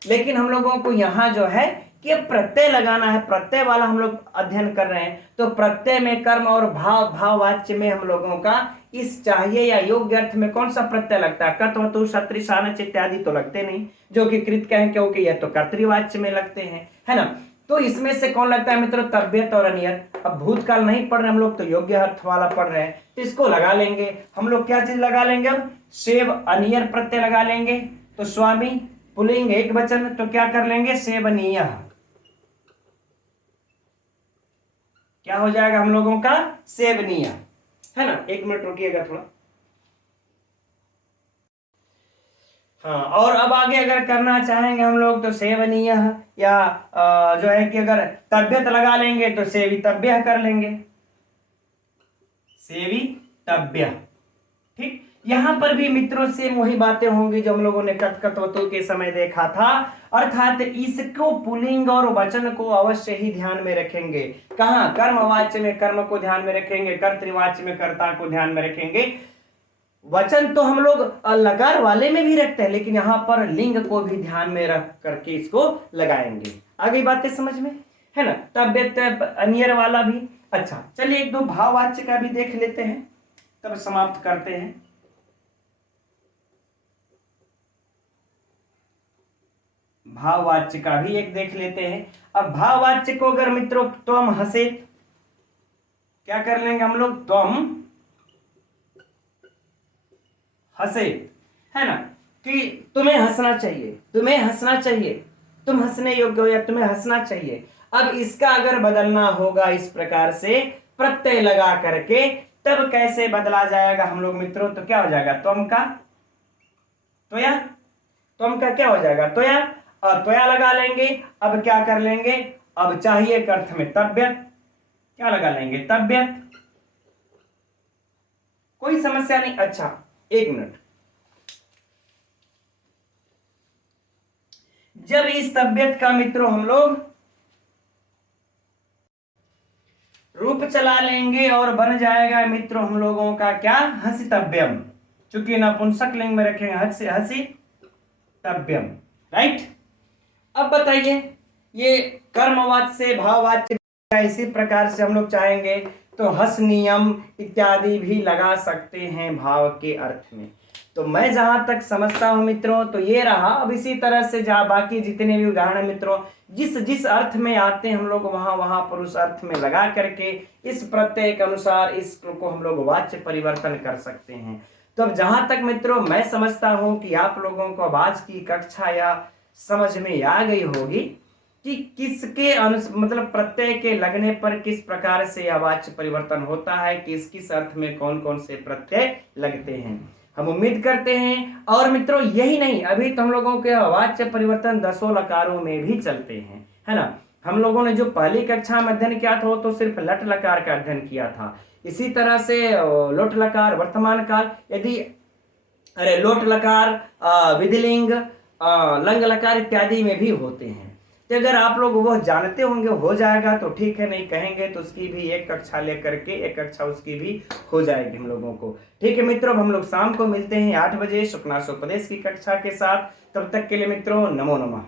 लेकिन हम लोगों को यहाँ जो है कि प्रत्यय लगाना है, प्रत्यय वाला हम लोग अध्ययन कर रहे हैं। तो प्रत्यय में कर्म और भाव, भाववाच्य में हम लोगों का इस चाहिए या योग्य अर्थ में कौन सा प्रत्यय लगता है, कर्तवतु सत्री सानच इत्यादि तो लगते नहीं, जो कि कृत कहें क्योंकि यह तो कर्तृवाच्य में लगते हैं, है ना। तो इसमें से कौन लगता है मित्रों, तबियत और अनियत। अब भूतकाल नहीं पढ़ रहे हम लोग, तो योग्य अर्थ वाला पढ़ रहे हैं, तो इसको लगा लेंगे हम लोग। क्या चीज लगा लेंगे, अब सेव अनियर प्रत्यय लगा लेंगे। तो स्वामी पुल्लिंग एक वचन, तो क्या कर लेंगे सेवनीय, क्या हो जाएगा हम लोगों का सेवनीय, है ना। एक मिनट रुकिएगा थोड़ा। हाँ, और अब आगे अगर करना चाहेंगे हम लोग तो सेवनीय, या जो है कि अगर तबियत लगा लेंगे तो सेवितव्य कर लेंगे, सेवितव्य, ठीक। यहाँ पर भी मित्रों से वही बातें होंगी जो हम लोगों ने कथकथवतु के समय देखा था, अर्थात इसको पुल्लिंग और वचन को अवश्य ही ध्यान में रखेंगे। कहाँ? कर्मवाच्य में कर्म को ध्यान में रखेंगे, कर्तृवाच्य में कर्ता को ध्यान में रखेंगे। वचन तो हम लोग लकार वाले में भी रखते हैं, लेकिन यहाँ पर लिंग को भी ध्यान में रख करके इसको लगाएंगे। आगे बातें समझ में है ना? तबियत अनियर वाला भी। अच्छा चलिए एक दो भाववाच्य का भी देख लेते हैं, तब समाप्त करते हैं। भाववाच्य का भी एक देख लेते हैं। अब भाववाच्य को अगर मित्रों तुम हंसे, क्या कर लेंगे हम लोग? तुम हंसे, है ना, कि तुम्हें हंसना चाहिए, तुम्हें हंसना चाहिए, तुम हंसने योग्य हो या तुम्हें हंसना चाहिए। अब इसका अगर बदलना होगा इस प्रकार से प्रत्यय लगा करके, तब कैसे बदला जाएगा हम लोग मित्रों? तो क्या हो जाएगा? तुम का त्वया, तुम का क्या हो जाएगा? त्वया, और त्वया लगा लेंगे। अब क्या कर लेंगे? अब चाहिए के अर्थ में तबियत, क्या लगा लेंगे? तबियत, कोई समस्या नहीं। अच्छा एक मिनट, जब इस तबियत का मित्रों हम लोग रूप चला लेंगे और बन जाएगा मित्रों हम लोगों का क्या? हसितव्यम, चूंकि नपुंसक लिंग में रखेंगे हसितव्यम, राइट। अब बताइए ये कर्मवाच्य से भाववाच्य इसी प्रकार से हम लोग चाहेंगे तो हसनीयम इत्यादि भी लगा सकते हैं भाव के अर्थ में। तो मैं जहां तक समझता हूं मित्रों तो ये रहा। अब इसी तरह से जहां बाकी जितने भी उदाहरण मित्रों जिस जिस अर्थ में आते हैं हम लोग वहां वहां पर उस अर्थ में लगा करके इस प्रत्यय के अनुसार इसको हम लोग वाच्य परिवर्तन कर सकते हैं। तो अब जहां तक मित्रों मैं समझता हूं कि आप लोगों को आज की कक्षा या समझ में आ गई होगी कि किसके मतलब प्रत्यय के लगने पर किस प्रकार से वाच्य परिवर्तन होता है, किस किस अर्थ में कौन कौन से प्रत्यय लगते हैं, हम उम्मीद करते हैं। और मित्रों यही नहीं, अभी तो हम लोगों के वाच्य परिवर्तन 10 लकारों में भी चलते हैं, है ना। हम लोगों ने जो पहली कक्षा में अध्ययन किया था वो तो सिर्फ लट लकार का अध्ययन किया था। इसी तरह से लोट लकार वर्तमान काल, यदि अरे लोट लकार विधिलिंग लंग लकार इत्यादि में भी होते हैं। तो अगर आप लोग वो जानते होंगे हो जाएगा तो ठीक है, नहीं कहेंगे तो उसकी भी एक कक्षा लेकर के एक कक्षा उसकी भी हो जाएगी हम लोगों को। ठीक है मित्रों, हम लोग शाम को मिलते हैं 8 बजे शुक्नाशोपदेश की कक्षा के साथ। तब तक के लिए मित्रों नमो नमः।